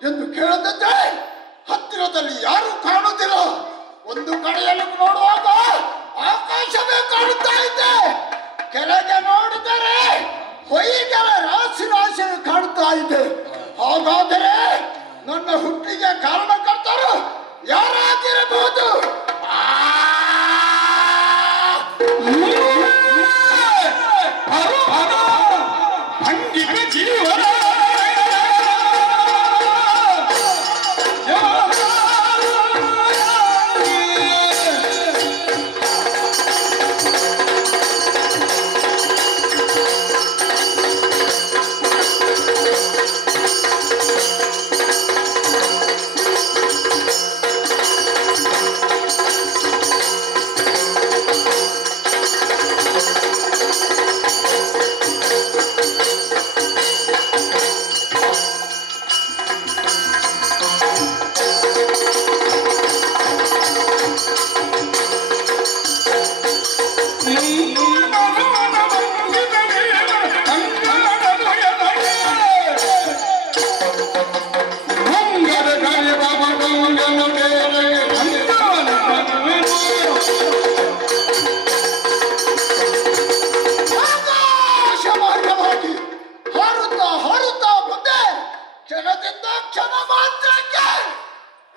ಎಂದು ಕೇಳಿದಂತೆ ಹತ್ತಿರದಲ್ಲಿ ಯಾರು ಕಾಣುತ್ತಿಲ್ಲ. ಒಂದು ಕಡೆಯಲ್ಲಿ ನೋಡುವಾಗ ಆಕಾಶವೇ ಕಾಣುತ್ತಾ ಇದೆ. ಕೆಳಗೆ ನೋಡಿದರೆ ಹೊಯ್ಗೆಲ ರಾಶಿ ರಾಶಿ ಕಾಣುತ್ತಾ ಇದೆ. ಹಾಗಾದರೆ ನನ್ನ ಹುಟ್ಟಿಗೆ ಕಾರಣಕರ್ತರು ಯಾರಾಗಿರಬಹುದು? ಅಂಗಿಕ ಜೀವನ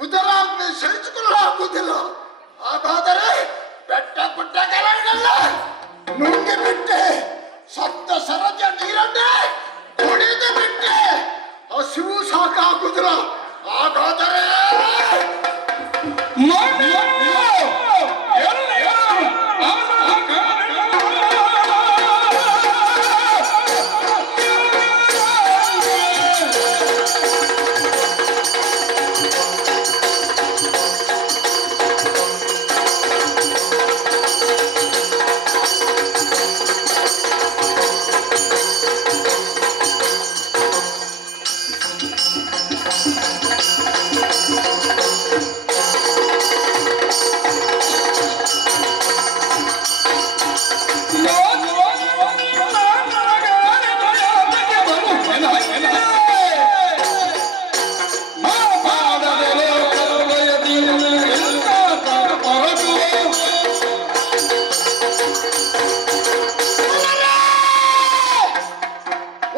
ಉದರಾಗ್ನಿ ಸಹಿಸಿಕೊಳ್ಳಲಾಗುವುದಿಲ್ಲ. ಹಾಗಾದರೆ ಬೆಟ್ಟ ಗುಡ್ಡಗಳೆಲ್ಲ ನುಂಗಿ ಬಿಟ್ಟೆ, ಸಪ್ತ ಸರಜ ನೀರನ್ನೇ ಕುಡಿದು ಬಿಟ್ಟೆ, ಹಸಿವು ಸಾಕಾಗುವುದಿಲ್ಲ. ಹಾಗಾದರೆ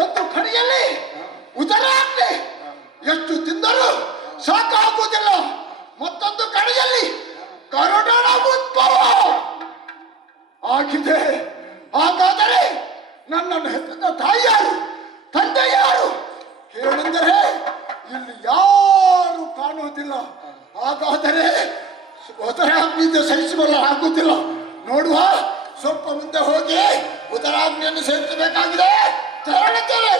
ಒಂದು ಕಡೆಯಲ್ಲಿ ಉದರಾಗ್ನಿ ಎಷ್ಟು ತಿಂದರೂ ಸಾಕಾಗುವುದಿಲ್ಲ, ಮತ್ತೊಂದು ಕಡೆಯಲ್ಲಿ ಕರುಣನ ಉದ್ಭವ ಆಗಿದೆ. ಹಾಗಾದರೆ ನನ್ನನ್ನು ಹೆತ್ತ ತಾಯಿ ಯಾರು, ತಂದೆ ಯಾರು ಹೇಳೆಂದರೆ ಇಲ್ಲಿ ಯಾರು ಕಾಣುವುದಿಲ್ಲ. ಹಾಗಾದರೆ ಉದರಾಗ್ನಿಯಿಂದ ಸಹಿಸಿಕೊಳ್ಳಲಾಗುವುದಿಲ್ಲ. ನೋಡುವ, ಸ್ವಲ್ಪ ಮುಂದೆ ಹೋಗಿ ಉದರಾಗ್ನಿಯನ್ನು ಸೇರಿಸಬೇಕಾಗಿದೆ. ತೆರಳುತ್ತೇವೆ.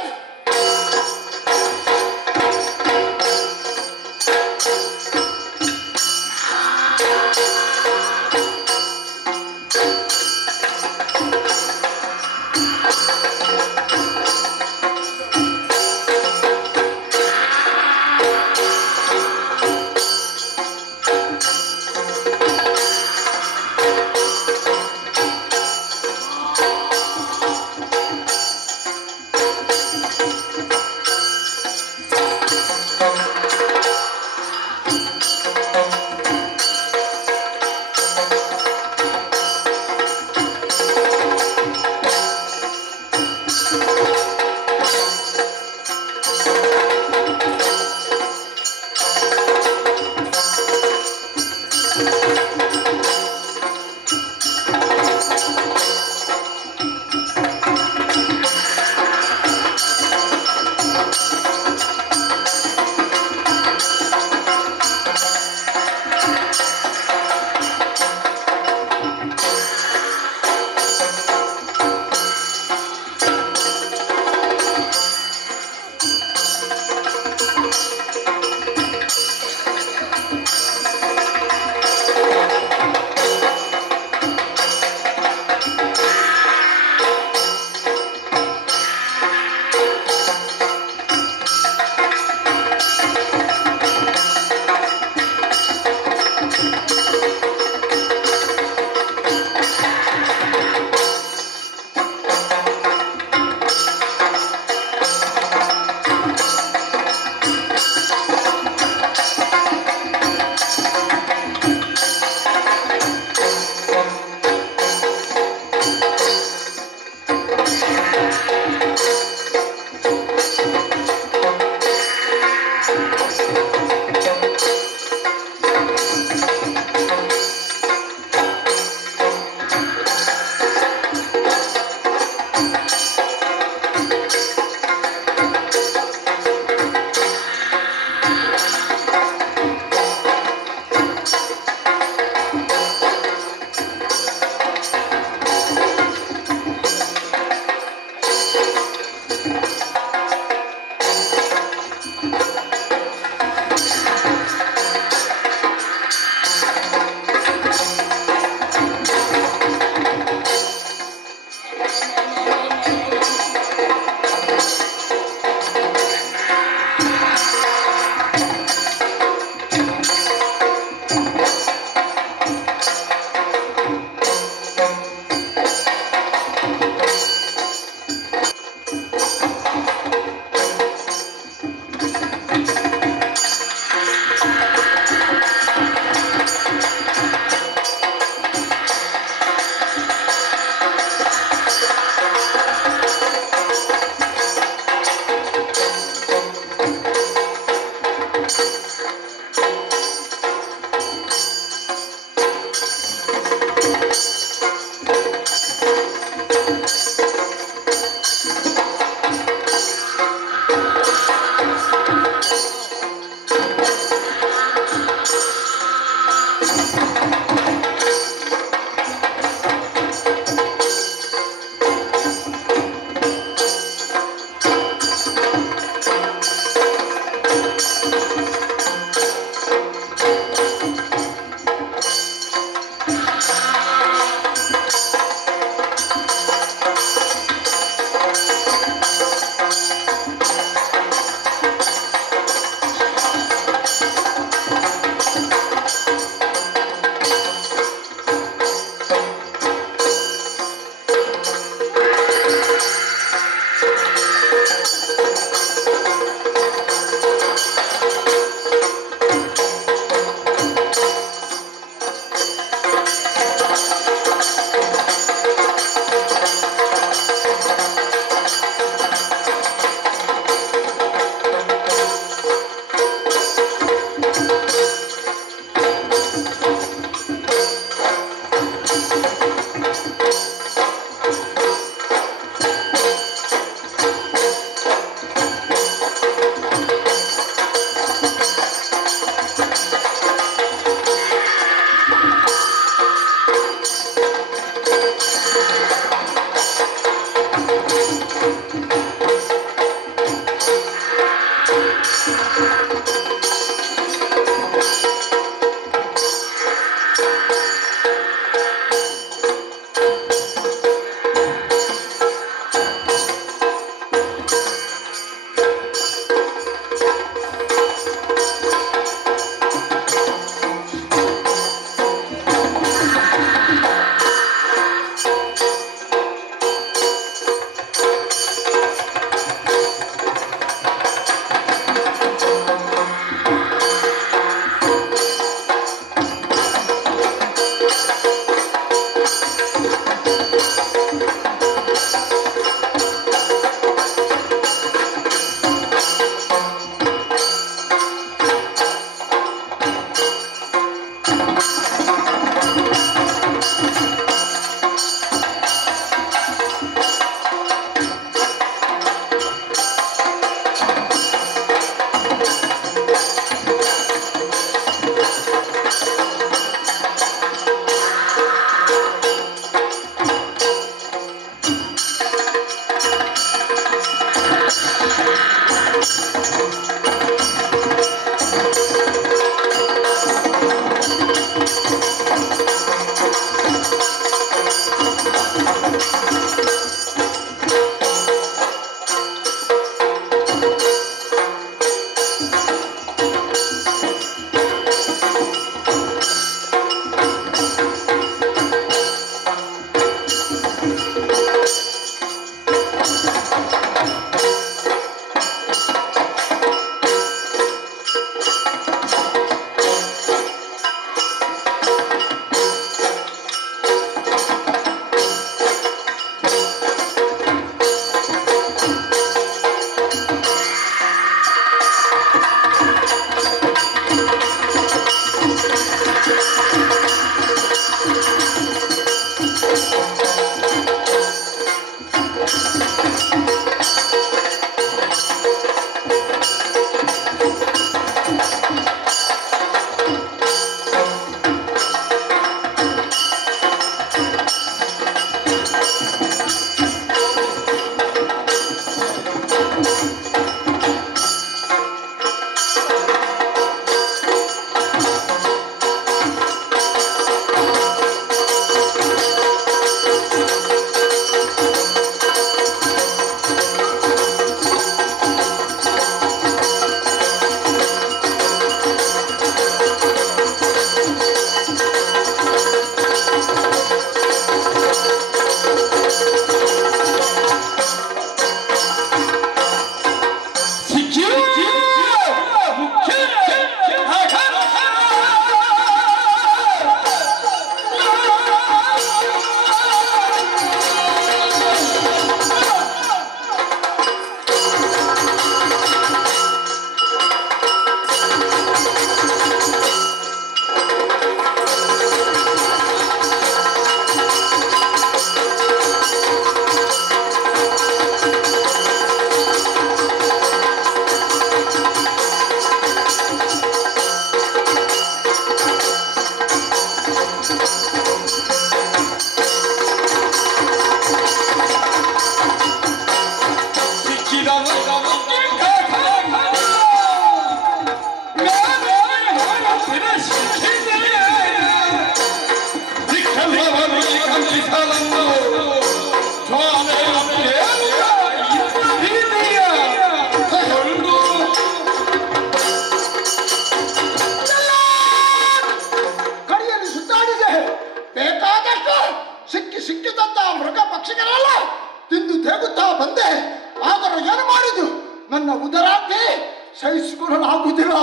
ಸಹಿಸಿಕೊಳ್ಳಲಾಗುವುದಿಲ್ಲ.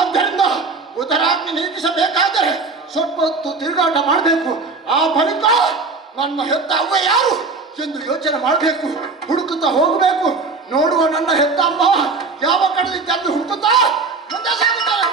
ಆದ್ದರಿಂದ ಉದರಾಗ್ನಿ ನೀಗಿಸಬೇಕಾದರೆ ಸ್ವಲ್ಪ ಹೊತ್ತು ತಿರುಗಾಟ ಮಾಡಬೇಕು. ಆ ಬಳಿಕ ನನ್ನ ಹೆತ್ತ ಅವ್ವ ಯಾರು ಎಂದು ಯೋಚನೆ ಮಾಡಬೇಕು. ಹುಡುಕುತ್ತಾ ಹೋಗಬೇಕು. ನೋಡುವ ನನ್ನ ಹೆತ್ತ ಅಮ್ಮ ಯಾವ ಕಡೆ ತಂದು ಹುಡುಕುತ್ತಾ ಮುಂದೆ ಸಾಗುತ್ತಾರೆ.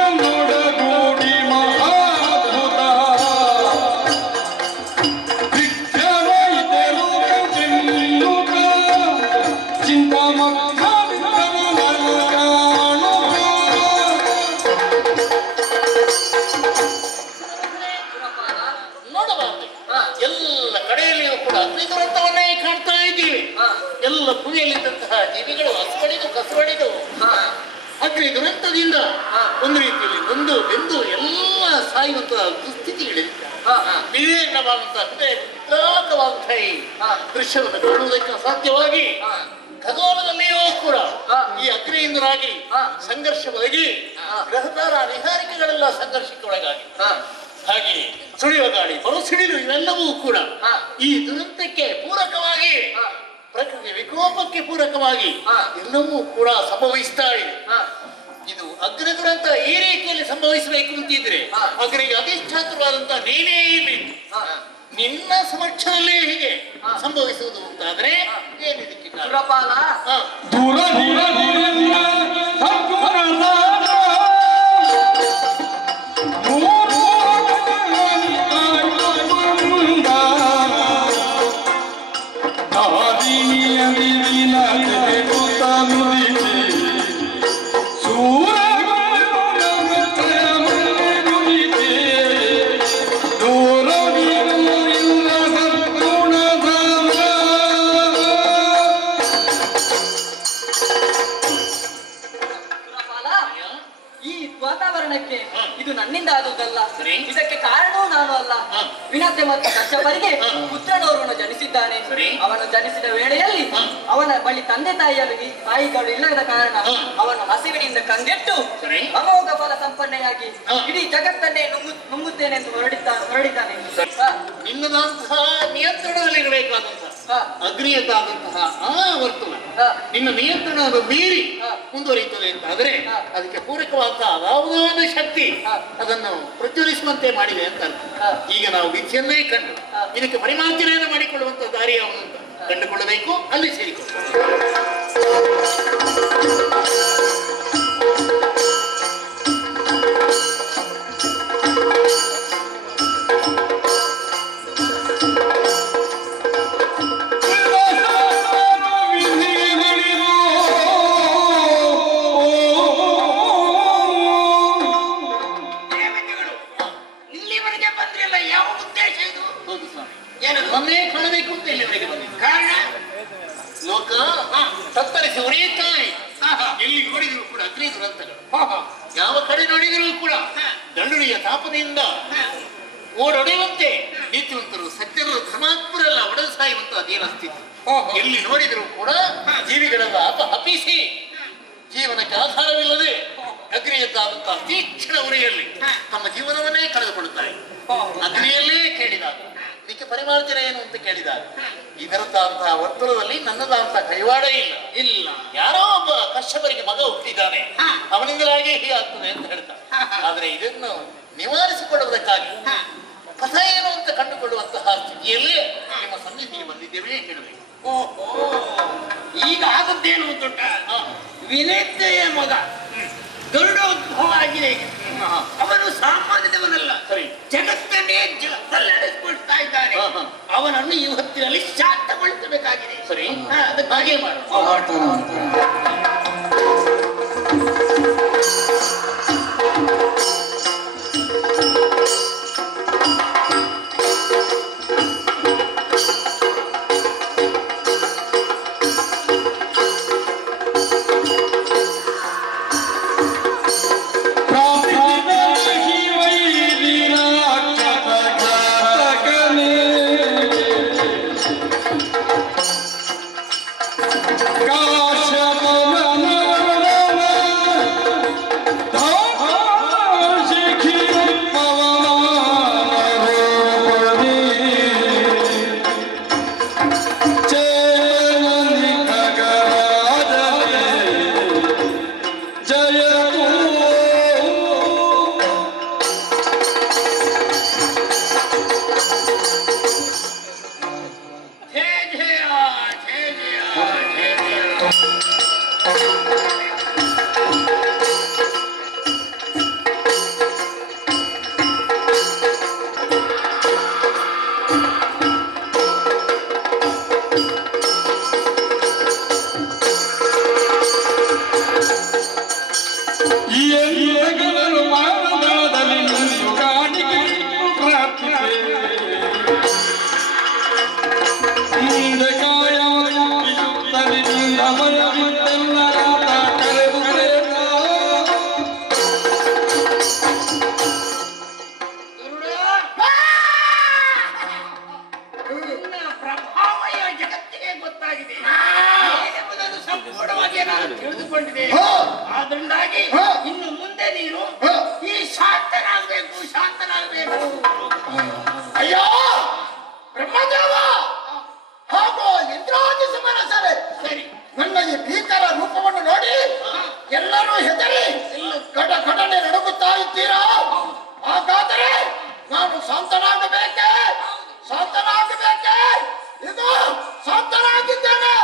ಸುರನೊಡಗೂಡಿ ಮಹಾದ್ಭುತ ದಿಗ್ಗಜರು ಗೆಲ್ಲುತ್ತ ಚಿಂತಾಮಗ್ನವಿದ್ದರು ನೋಡಬಾರದು. ಎಲ್ಲ ಕಡೆಯಲ್ಲಿಯೂ ಕೂಡ ಅಗ್ನಿ ದುರಂತವನ್ನೇ ಕಾಣ್ತಾ ಇದ್ದೀವಿ. ಎಲ್ಲ ಭೂಮಿಯಲ್ಲಿದ್ದಂತಹ ಜೀವಿಗಳು ಹಸುವಡಿದು ಕಸುವಡಿದು ಅಗ್ನಿ ದುರಂತದಿಂದ ಒಂದು ರೀತಿಯಲ್ಲಿ ಒಂದು ಬೆಂದು ಎಲ್ಲ ಸಾಯುವಂತಹ ದುಸ್ಥಿತಿಗಳಿದೆ. ವಿವೇಕವಾದಂತಹ ಹೃದಯ ವಿದ್ರಾಕವಾದಂತಹ ಈ ದೃಶ್ಯವನ್ನು ಕಾಣುವುದಕ್ಕೆ ಅಸಾಧ್ಯವಾಗಿ ಖಗೋಳದಲ್ಲಿಯೂ ಕೂಡ ಈ ಅಗ್ನಿಯಿಂದರಾಗಿ ಸಂಘರ್ಷ ಒದಗಿ ಗ್ರಹತಾರ ನಿಹಾರಿಕೆಗಳೆಲ್ಲ ಸಂಘರ್ಷಕ್ಕೆ ಒಳಗಾಗಿ ಹಾಗೆ ಸುಳಿಯುವ ಗಾಳಿ ಬರುಸಿಡಿಲು ಇವೆಲ್ಲವೂ ಕೂಡ ಈ ದುರಂತಕ್ಕೆ ಪೂರಕವಾಗಿ ಪ್ರಕೃತಿ ವಿಕೋಪಕ್ಕೆ ಪೂರಕವಾಗಿ ಎಲ್ಲವೂ ಕೂಡ ಸಂಭವಿಸ್ತಾ ಇದೆ. ಇದು ಅಗ್ನಿ ದುರಂತ ಈ ರೀತಿಯಲ್ಲಿ ಸಂಭವಿಸಬೇಕು ಅಂತಿದ್ರೆ ಅಗ್ನಿಗೆ ಅಧಿಷ್ಠಾತವಾದಂತಹ ನೀನೇ ಇರಬೇಕು. ನಿನ್ನ ಸಮಕ್ಷದಲ್ಲಿ ಹೀಗೆ ಸಂಭವಿಸುವುದು ಅಂತಾದ್ರೆ ಏನಿದಕ್ಕೆ ಸುರಪಾಲ ದೂರ ದೂರ ದೂರದಿಂದ ಸದ್ಗುಣದ ಈ ವಾತಾವರಣಕ್ಕೆ ಇದು ನನ್ನಿಂದ ಆದುದಲ್ಲ. ಸರಿ. ಇದಕ್ಕೆ ಕಾರಣವೂ ನಾನು ಅಲ್ಲ. ವಿನತೆ ಮತ್ತು ಕಶ್ಯಪರಿಗೆ ಪುತ್ರನೋರ್ವನು ಜನಿಸಿದ್ದಾನೆ. ಸರಿ. ಅವನು ಜನಿಸಿದ ವೇಳೆಯಲ್ಲಿ ಅವನ ಬಳಿ ತಂದೆ ತಾಯಿಗಳು ಇಲ್ಲದ ಕಾರಣ ಅವನು ಹಸಿವಿನಿಂದ ಕಂಗೆಟ್ಟು ಸರಿ. ಅಮೋಘ ಫಲ ಸಂಪನ್ನೆಯಾಗಿ ಇಡೀ ಜಗತ್ತನ್ನೇ ನುಂಗುತ್ತೇನೆ ಎಂದು ಹೊರಡಿದ್ದಾನೆ. ನಿನ್ನದಂತಹ ನಿಯಂತ್ರಣದಲ್ಲಿರಬೇಕಾದಂತಹ ಅಗ್ನಿಯದ್ದಾದಂತಹ ಆ ವರ್ತುಲ ನಿನ್ನ ನಿಯಂತ್ರಣವನ್ನು ಮೀರಿ ಮುಂದುವರಿಯುತ್ತದೆ ಅಂತಾದ್ರೆ ಅದಕ್ಕೆ ಪೂರಕವಾದಂತಹ ಯಾವುದೋ ಒಂದು ಶಕ್ತಿ ಅದನ್ನು ಪ್ರಚೋದಿಸುವಂತೆ ಮಾಡಿದೆ ಅಂತ ಅರ್ಥ. ಈಗ ನಾವು ವಿಧಿಯನ್ನೇ ಕಂಡು ಇದಕ್ಕೆ ಪರಿಮಾರ್ಜನೆಯನ್ನು ಮಾಡಿಕೊಳ್ಳುವಂತಹ ದಾರಿ ಯಾವುದು ಅಂತ ಕಂಡುಕೊಳ್ಳಬೇಕು, ಅಲ್ಲಿ ಸೇರಿಕೊಳ್ಳಬೇಕು. ನನ್ನೇ ಕಾಣಬೇಕು ಅಂತ ಇಲ್ಲಿವರೆಗೆ ಬಂದಿದ್ದು ಕಾರಣ ಲೋಕ ತತ್ತರಿಸಿ ಉರಿಯುತ್ತಾ ಎಲ್ಲಿ ನೋಡಿದ್ರು ಕೂಡ ಅಗ್ನಿ ದುರಂತಗಳು. ಯಾವ ಕಡೆ ನೋಡಿದರೂ ಕೂಡ ದಂಡುಳಿಯ ತಾಪನೆಯಿಂದ ಓಡೊಡೆಯುವಂತೆ ನೀತಿವಂತರು ಸತ್ಯರು ಧರ್ಮಾತ್ಮರೆಲ್ಲ ಒಡೆದು ಸಾಯುವಂತಹ ಅದೇನ ಸ್ಥಿತಿ. ಎಲ್ಲಿ ನೋಡಿದರೂ ಕೂಡ ಜೀವಿಗಳೆಲ್ಲ ಅಪಹಪಿಸಿ ಜೀವನಕ್ಕೆ ಆಧಾರವಿಲ್ಲದೆ ಅಗ್ನಿಯದ್ದಾದಂತಹ ತೀಕ್ಷ್ಣ ಉರಿಯಲ್ಲಿ ತಮ್ಮ ಜೀವನವನ್ನೇ ಕಳೆದುಕೊಳ್ಳುತ್ತಾರೆ. ಅಗ್ನಿಯಲ್ಲೇ ಕೇಳಿದಾಗ ಇದಕ್ಕೆ ಪರಿಮಾರ್ಜನೆ ಏನು ಅಂತ ಕೇಳಿದಾಗ ಇದರದ್ದಾದಂತಹ ವರ್ತುಲದಲ್ಲಿ ನನ್ನದಾದಂತಹ ಕೈವಾಡ ಇಲ್ಲ. ಯಾರೋ ಒಬ್ಬ ಕಶ್ಯಪರಿಗೆ ಮಗ ಹುಟ್ಟಿದ್ದಾನೆ, ಅವನಿಂದಲಾಗಿ ಹೀಗಾಗ್ತದೆ ಅಂತ ಹೇಳ್ತಾರೆ. ಆದ್ರೆ ಇದನ್ನು ನಿವಾರಿಸಿಕೊಳ್ಳುವುದಕ್ಕಾಗಿ ಹೊಸ ಏನು ಅಂತ ಕಂಡುಕೊಳ್ಳುವಂತಹ ಸ್ಥಿತಿಯಲ್ಲಿ ನಿಮ್ಮ ಸನ್ನಿಧಿಗೆ ಬಂದಿದ್ದೇವೆ ಹೇಳಬೇಕು. ಓಹೋ, ಈಗ ಆಗುತ್ತೇನು ಗೊತ್ತುಂಟ? ವಿನಿತೆಯ ಮಗ ಗರುಡೋದ್ಭವ ಆಗಿದೆ ಈಗ. ಅವನು ಸಾಮಾನ್ಯದವನಲ್ಲ, ಸರಿ. ಜಗತ್ತನ್ನೇ ತಲ್ಲಡಿಸ್ಕೊಳ್ತಾ ಇದ್ದಾನೆ. ಅವನನ್ನು ಈ ಹೊತ್ತಿನಲ್ಲಿ ಶಾಂತಗೊಳಿಸಬೇಕಾಗಿದೆ. ಸರಿ, ಅದಕ್ಕೆ ಹಾಗೆ ಮಾಡು. ತಿಳಿದುಕೊಂಡಿದೆ. ಆದ್ರಿಂದಾಗಿ ಇನ್ನು ಮುಂದೆ ನೀನು ಈ ಶಾಂತನಾಗಬೇಕು. ಅಯ್ಯೋ ಬ್ರಹ್ಮದೇವ, ಹಾಗೂ ಇಂದ್ರಾದಿ ಸಮರಸರೇ, ಸರಿ, ನನ್ನ ಈ ಭೀಕರ ರೂಪವನ್ನು ನೋಡಿ ಎಲ್ಲರೂ ಹೆದರಿ ಕಡನೆ ನಡುಗುತ್ತಾ ಇದ್ದೀರಾ? ಹಾಗಾದರೆ ನಾನು ಶಾಂತನಾಗಬೇಕೆ? ಇದು ಶಾಂತನಾಗಿದ್ದೇನೆ.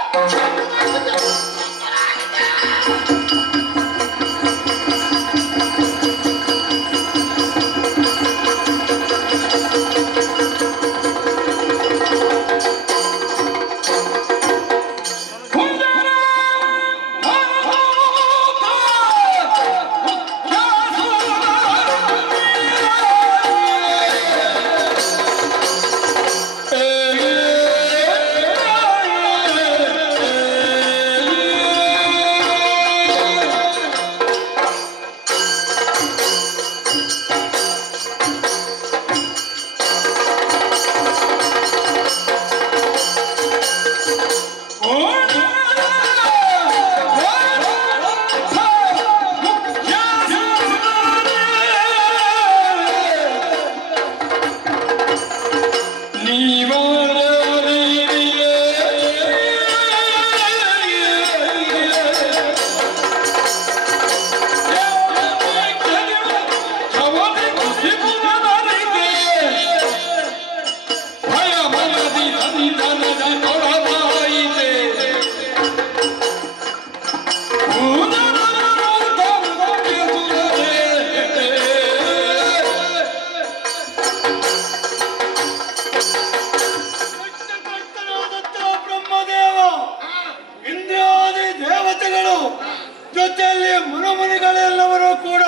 ಜೊತೆಯಲ್ಲಿ ಮುನಿಗಳೆಲ್ಲವರು ಕೂಡ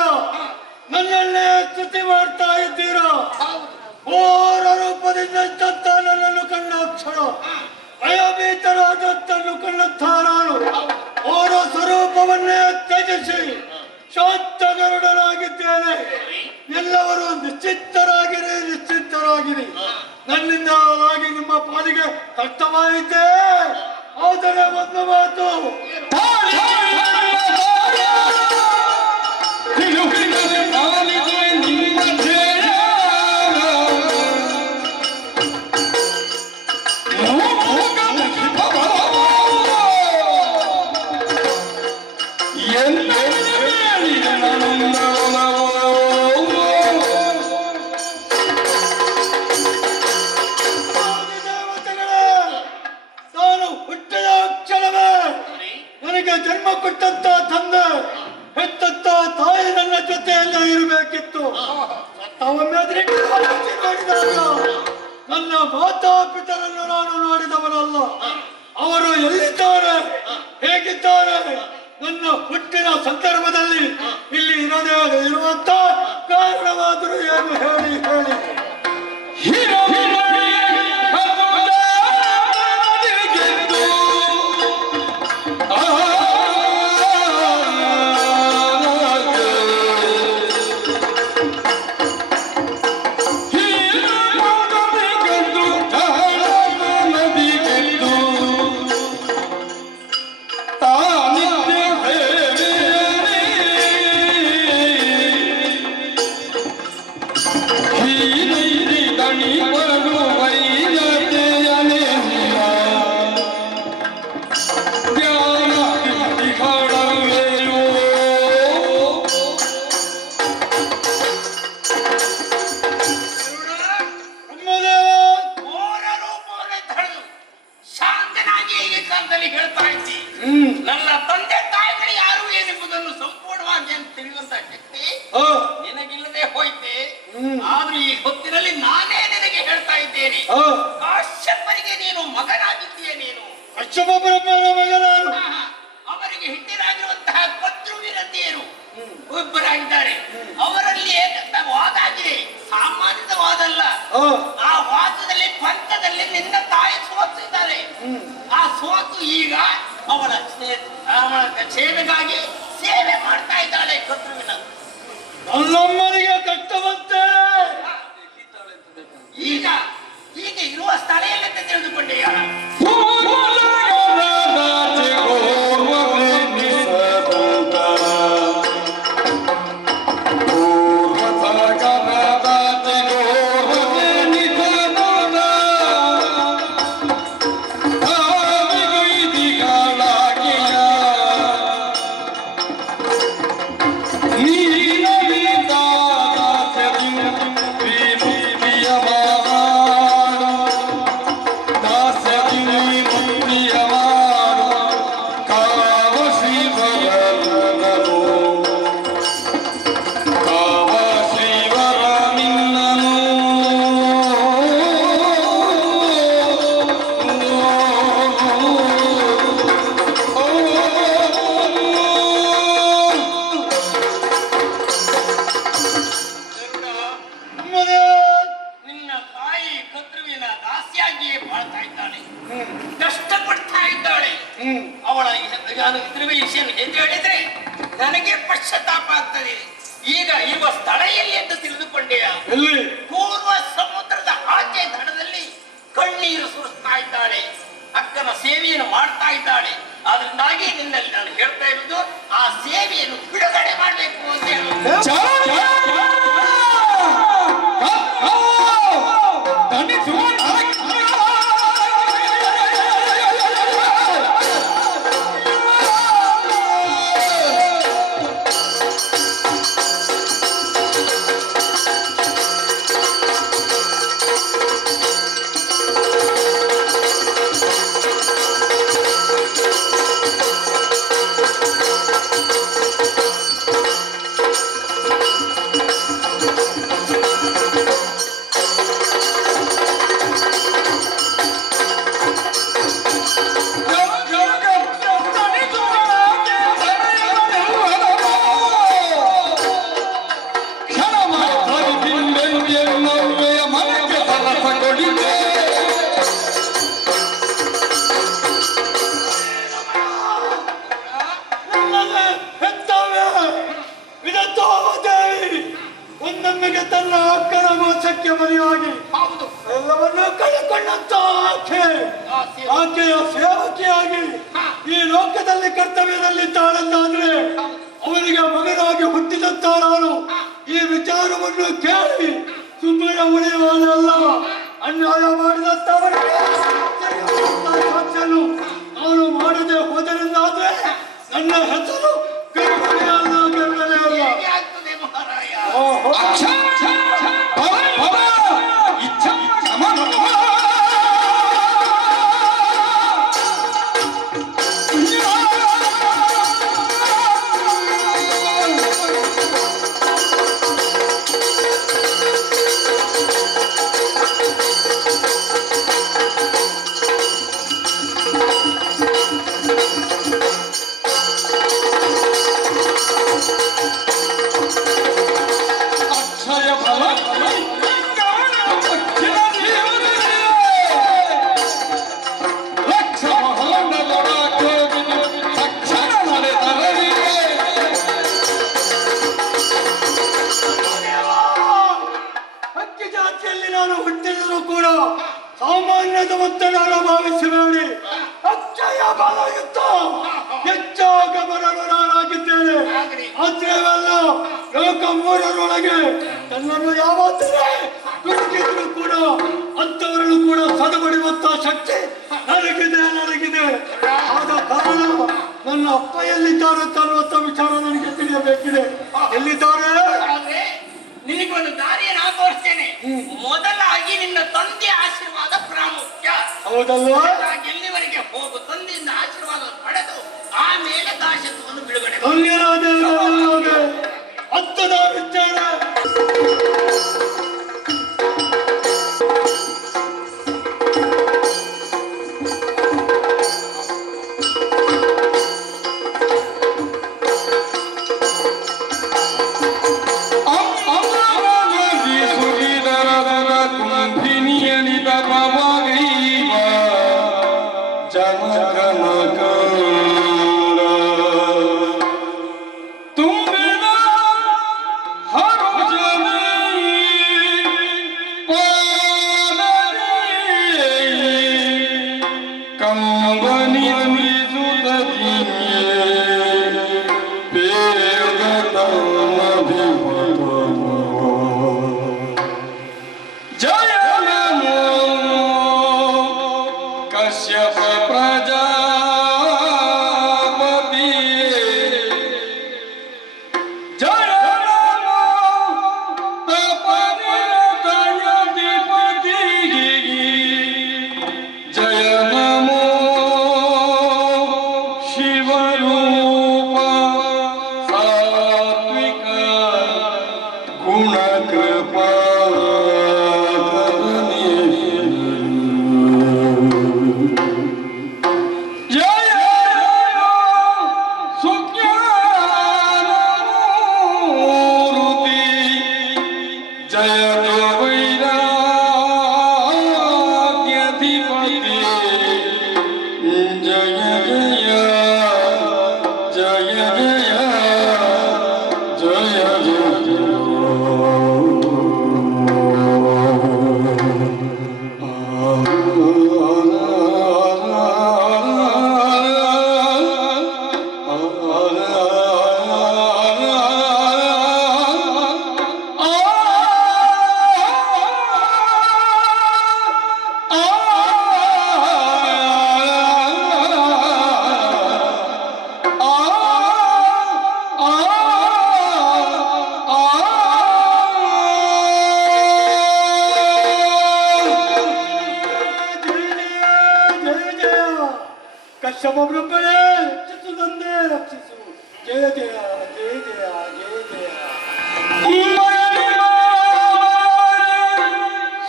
ನನ್ನನ್ನೇ ಸ್ತುತಿ ಮಾಡ್ತಾ ಇದ್ದೀರಾ. ಓರ ರೂಪದಿಂದ ಇದ್ದಂತ ನನ್ನನ್ನು ಕಂಡಕ್ಷಣ ಭಯಭೀತರಾದದ್ದನ್ನು ಕಂಡಂತಹ ನಾನು ಓರ ಸ್ವರೂಪವನ್ನೇ ತ್ಯಜಿಸಿ ಶಾಂತ ಗರುಡನಾಗಿದ್ದೇನೆ. ಎಲ್ಲವರು ನಿಶ್ಚಿಂತರಾಗಿರಿ. ನನ್ನಿಂದ ಆಗಿ ನಿಮ್ಮ ಪಾಲಿಗೆ ಕಷ್ಟವಾಯಿತೆ. ಆದರೆ ಒಂದು ಮಾತು, ಜನ್ಮ ಕೊಟ್ಟಂತ ತಂದೆ ಹೆತ್ತಂತ ತಾಯಿ ನನ್ನ ಜೊತೆಯಲ್ಲ ಇರಬೇಕಿತ್ತು. ಒಮ್ಮೆ ನೋಡಿದಾಗ ನನ್ನ ಮಾತಾ ಪಿತರನ್ನು ನಾನು ನೋಡಿದವನಲ್ಲ. ಅವರು ಎಲ್ಲಿದ್ದಾರೆ, ಹೇಗಿದ್ದಾರೆ, ನನ್ನ ಹುಟ್ಟಿನ ಸಂದರ್ಭದಲ್ಲಿ ಇಲ್ಲಿ ಇರದೇ ಇರುವಂತ ಕಾರಣವಾದರೂ ಏನು ಹೇಳಿ ಹೇಳಿ. ಹೇಳ್ತಾ ಇದ್ದಿ ನನ್ನ ತಂದೆ ತಾಯಿಗಳು ಯಾರು ಏನೆಂಬುದನ್ನು ಸಂಪೂರ್ಣವಾಗಿ ಅಂತ ತಿಳಿಯುವಂತ ಶಕ್ತಿ ನಿನಗಿಲ್ಲದೆ ಹೋಯ್ತೆ. ಆದ್ರೂ ಈ ಹೊತ್ತಿನಲ್ಲಿ ನಾನೇ ನಿನಗೆ ಹೇಳ್ತಾ ಇದ್ದೇನೆ, ಕಾಶ್ಯಪನಿಗೆ ನೀನು ಮಗನಾಗಿದ್ದೀಯ. ನೀನು ಮಗನಾನು ಅವರಿಗೆ ಹಿಟ್ಟಿರಾಗಿರುವಂತಹ ಪತ್ರುವಿನಂತೆಯರು ಒಬ್ಬರಾಗಿದ್ದಾರೆ. ಅವರಲ್ಲಿ ಏಕಂತ ವಾದ ಆಗಿದೆ, ಸಾಮಾನ್ಯದ ವಾದ ಅಲ್ಲ. ಆ ವಾದದಲ್ಲಿ ಪಂಥದಲ್ಲಿ ನಿನ್ನ ತಾಯಿ ಸೋತಿದ್ದಾರೆ. ಆ ಸೋತು ಈಗ ಅವಳ ಸೇವೆಗಾಗಿ ಸೇವೆ ಮಾಡ್ತಾ ಇದ್ದಾಳೆ ಕತ್ರುವಿನ. ನಮ್ಮನಿಗೆ ಕಷ್ಟವಂತೆ ಈಗ ಹೀಗೆ ಇರುವ ಸ್ಥಳ ಎಲ್ಲಂತ ತಿಳಿದುಕೊಂಡೆಯ ಕಷ್ಟಪಡ್ತಾ ಇದ್ದಾಳೆ. ಅವಳ ವಿಷಯ ಎಂದು ಹೇಳಿದ್ರೆ ನನಗೆ ಪಶ್ಚಾತ್ತಾಪ ಆಗ್ತದೆ. ಈಗ ಇರುವ ಸ್ಥಳ ಎಲ್ಲಿ ಅಂತ ತಿಳಿದುಕೊಂಡೆಯ? ಪೂರ್ವ ಸಮುದ್ರದ ಆಚೆ ದಡದಲ್ಲಿ ಕಣ್ಣೀರು ಸುರಿಸ್ತಾ ಇದ್ದಾಳೆ. ಅಕ್ಕನ ಸೇವೆಯನ್ನು ಮಾಡ್ತಾ ಇದ್ದಾಳೆ. ಅದರಿಂದಾಗಿ ನಿನ್ನಲ್ಲಿ ನಾನು ಹೇಳ್ತಾ ಇರುವುದು, ಆ ಸೇವೆಯನ್ನು ಬಿಡುಗಡೆ ಮಾಡಬೇಕು ಅಂತ ಹೇಳುವುದು. ಒಂದೊಮ್ಮೆಗೆ ತನ್ನ ಅಕ್ಕನ ಮೋಸಕ್ಕೆ ಬಲಿಯಾಗಿ ಎಲ್ಲವನ್ನೂ ಕಳೆಕೊಂಡಂತ ಆಕೆಯ ಸೇವಕಿಯಾಗಿ ಈ ಲೋಕದಲ್ಲಿ ಕರ್ತವ್ಯದಲ್ಲಿದ್ದಾಳಂತಾದ್ರೆ ಅವನಿಗೆ ಮಗನಾಗಿ ಹುಟ್ಟಿದಂತ ನಾನು ಈ ವಿಚಾರವನ್ನು ಕೇಳಿ ಸುಮ್ಮನೆ ಉಳಿಯುವುದಲ್ಲ. ಅನ್ಯಾಯ ಮಾಡಿದಂತವರಿಗೆ ಅವನು ಮಾಡದೆ ಹೋದರಿಂದಾದ್ರೆ ನನ್ನ ಹೆಸರು ಕೈಗೊಳ್ಳಿಯಲ್ಲ, ಬೆಂಬಲಿಯಲ್ಲ. ಮೂರರೊಳಗೆ ತನ್ನನ್ನು ಯಾವತ್ತೂ ಬಿಟ್ಟಿದ್ರು ಕೂಡ ಅಂತವರನ್ನು ಕೂಡ ಸದಬಡಿಯುವಂತ ಶಕ್ತಿ ನನಗಿದೆ. ಆದ ಕಾರಣ ನನ್ನ ಅಪ್ಪ ಎಲ್ಲಿದ್ದಾರೆ ಅನ್ನುವಂತ ವಿಚಾರ ನನಗೆ ತಿಳಿಯಬೇಕಿದೆ. ಎಲ್ಲಿದ್ದಾರೆ? ಆದ್ರೆ ನಿನಗೊಂದು ದಾರಿಯನ್ನು ನಾನು ತೋರಿಸ್ತೇನೆ. ಮೊದಲಾಗಿ ನಿನ್ನ ತಂದೆ ಆಶೀರ್ವಾದ ಪ್ರಾಮುಖ್ಯ. ಹೌದಲ್ವಾ? ಎಲ್ಲಿವರೆಗೆ ಹೋಗು, ತಂದೆಯಿಂದ ಆಶೀರ್ವಾದ ಪಡೆದು ಆಮೇಲೆ ದಾಸತ್ವವನ್ನು ಬಿಡುಗಡೆ. ಧನ್ಯರಾದೆ ಅಂತದ ವಿಚಾರ. ಕಶ್ಯಪ ಬ್ರಹ್ಮನೇ ರಕ್ಷಿಸು, ತಂದೆ ರಕ್ಷಿಸು. ಜಯ ಜಯ ಜಯ ಜಯ ಜಯ ಜಯ.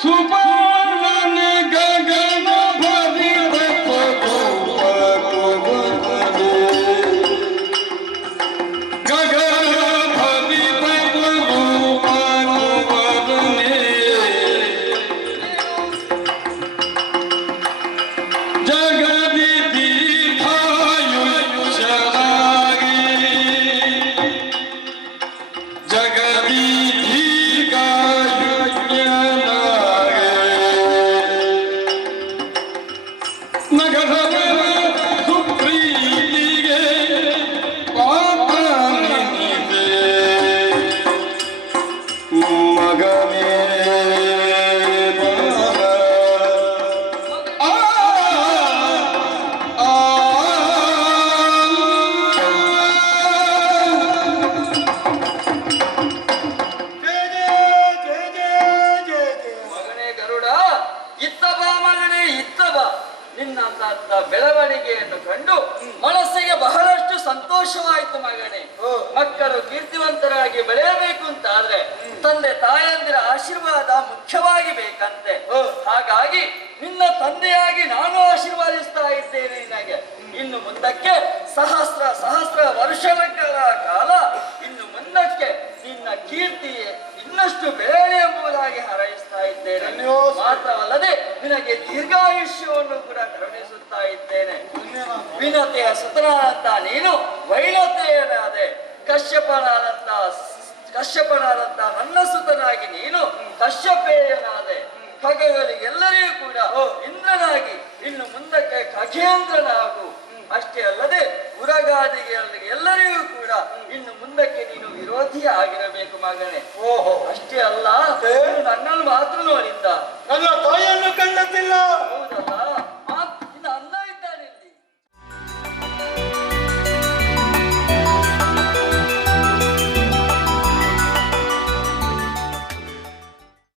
ಸುಪರ್ಣನ ಗಗನ ಭರಿತ ಗಗನ ಭರಿತ ಜಗದಿ ದೀರ್ಘಾಯುಷ್ಯರಾಗಿ ಜಗದಿ ದೀರ್ಘಾಯುಷ್ಯರಾಗಿ ನಗರದ ಸುಪ್ರೀತಿಗೆ ಪಾತ್ರನಿದೆ ಮಗನೇ ಮಗನೇ ಗರುಡ, ಇತ್ತ ಬಾ ಮಗನೇ, ಇತ್ತ ಬಾ. ನಿನ್ನ ಬೆಳವಣಿಗೆಯನ್ನು ಕಂಡು ಮನಸ್ಸಿಗೆ ಬಹಳಷ್ಟು ಸಂತೋಷವಾಯಿತು ಮಗನೇ. ಮಕ್ಕಳು ಕೀರ್ತಿವಂತರಾಗಿ ಬೆಳೆಯಬೇಕು ಅಂತಾದ್ರೆ ತಂದೆ ತಾಯಂದಿರ ಆಶೀರ್ವಾದ ಮುಖ್ಯವಾಗಿ ಬೇಕಂತೆ. ಹಾಗಾಗಿ ನಿನ್ನ ತಂದೆಯಾಗಿ ನಾನು ಆಶೀರ್ವಾದಿಸ್ತಾ ಇದ್ದೇನೆ ನಿನಗೆ. ಇನ್ನು ಮುಂದಕ್ಕೆ ಸಹಸ್ರ ಸಹಸ್ರ ವರ್ಷಗಳ ಕಾಲ ಇನ್ನು ಮುಂದಕ್ಕೆ ನಿನ್ನ ಕೀರ್ತಿ ಇನ್ನಷ್ಟು ಬೆಳೆಯಲಿ ಎಂಬುದಾಗಿ ಹಾರೈಸ್ತಾ ಇದ್ದೇನೆ. ಮಾತ್ರವಲ್ಲದೆ ನಿನಗೆ ದೀರ್ಘಾಯುಷ್ಯವನ್ನು ಕೂಡ ಕರುಣಿಸುತ್ತಾ ಇದ್ದೇನೆ. ವಿನತೆಯ ಸುತನಾದಂತ ನೀನು ವೈನತೆಯನಾದೆ, ಕಶ್ಯಪನಾದಂತ ನನ್ನ ಸುತನಾಗಿ ನೀನು ಕಶ್ಯಪೇಯನಾದೆ. ಖಗಗಳಿಗೆಲ್ಲರಿಗೂ ಕೂಡ ಇಂದ್ರನಾಗಿ ಇನ್ನು ಮುಂದಕ್ಕೆ ಖಗೇಂದ್ರನಾಗು. ಅಷ್ಟೇ ಅಲ್ಲದೆ ಉರಗ ಬಳಗಾದಿಗೆ ಎಲ್ಲರಿಗೂ ಕೂಡ ಇನ್ನು ಮುಂದಕ್ಕೆ ನೀನು ವಿರೋಧಿ ಆಗಿರಬೇಕು ಮಗನೇ. ಓಹೋ ಅಷ್ಟೇ ಅಲ್ಲ, ನೀನು ನನ್ನನ್ನು ಮಾತ್ರ ನೋಡಿದ್ದ, ನನ್ನ ತಾಯಿಯನ್ನು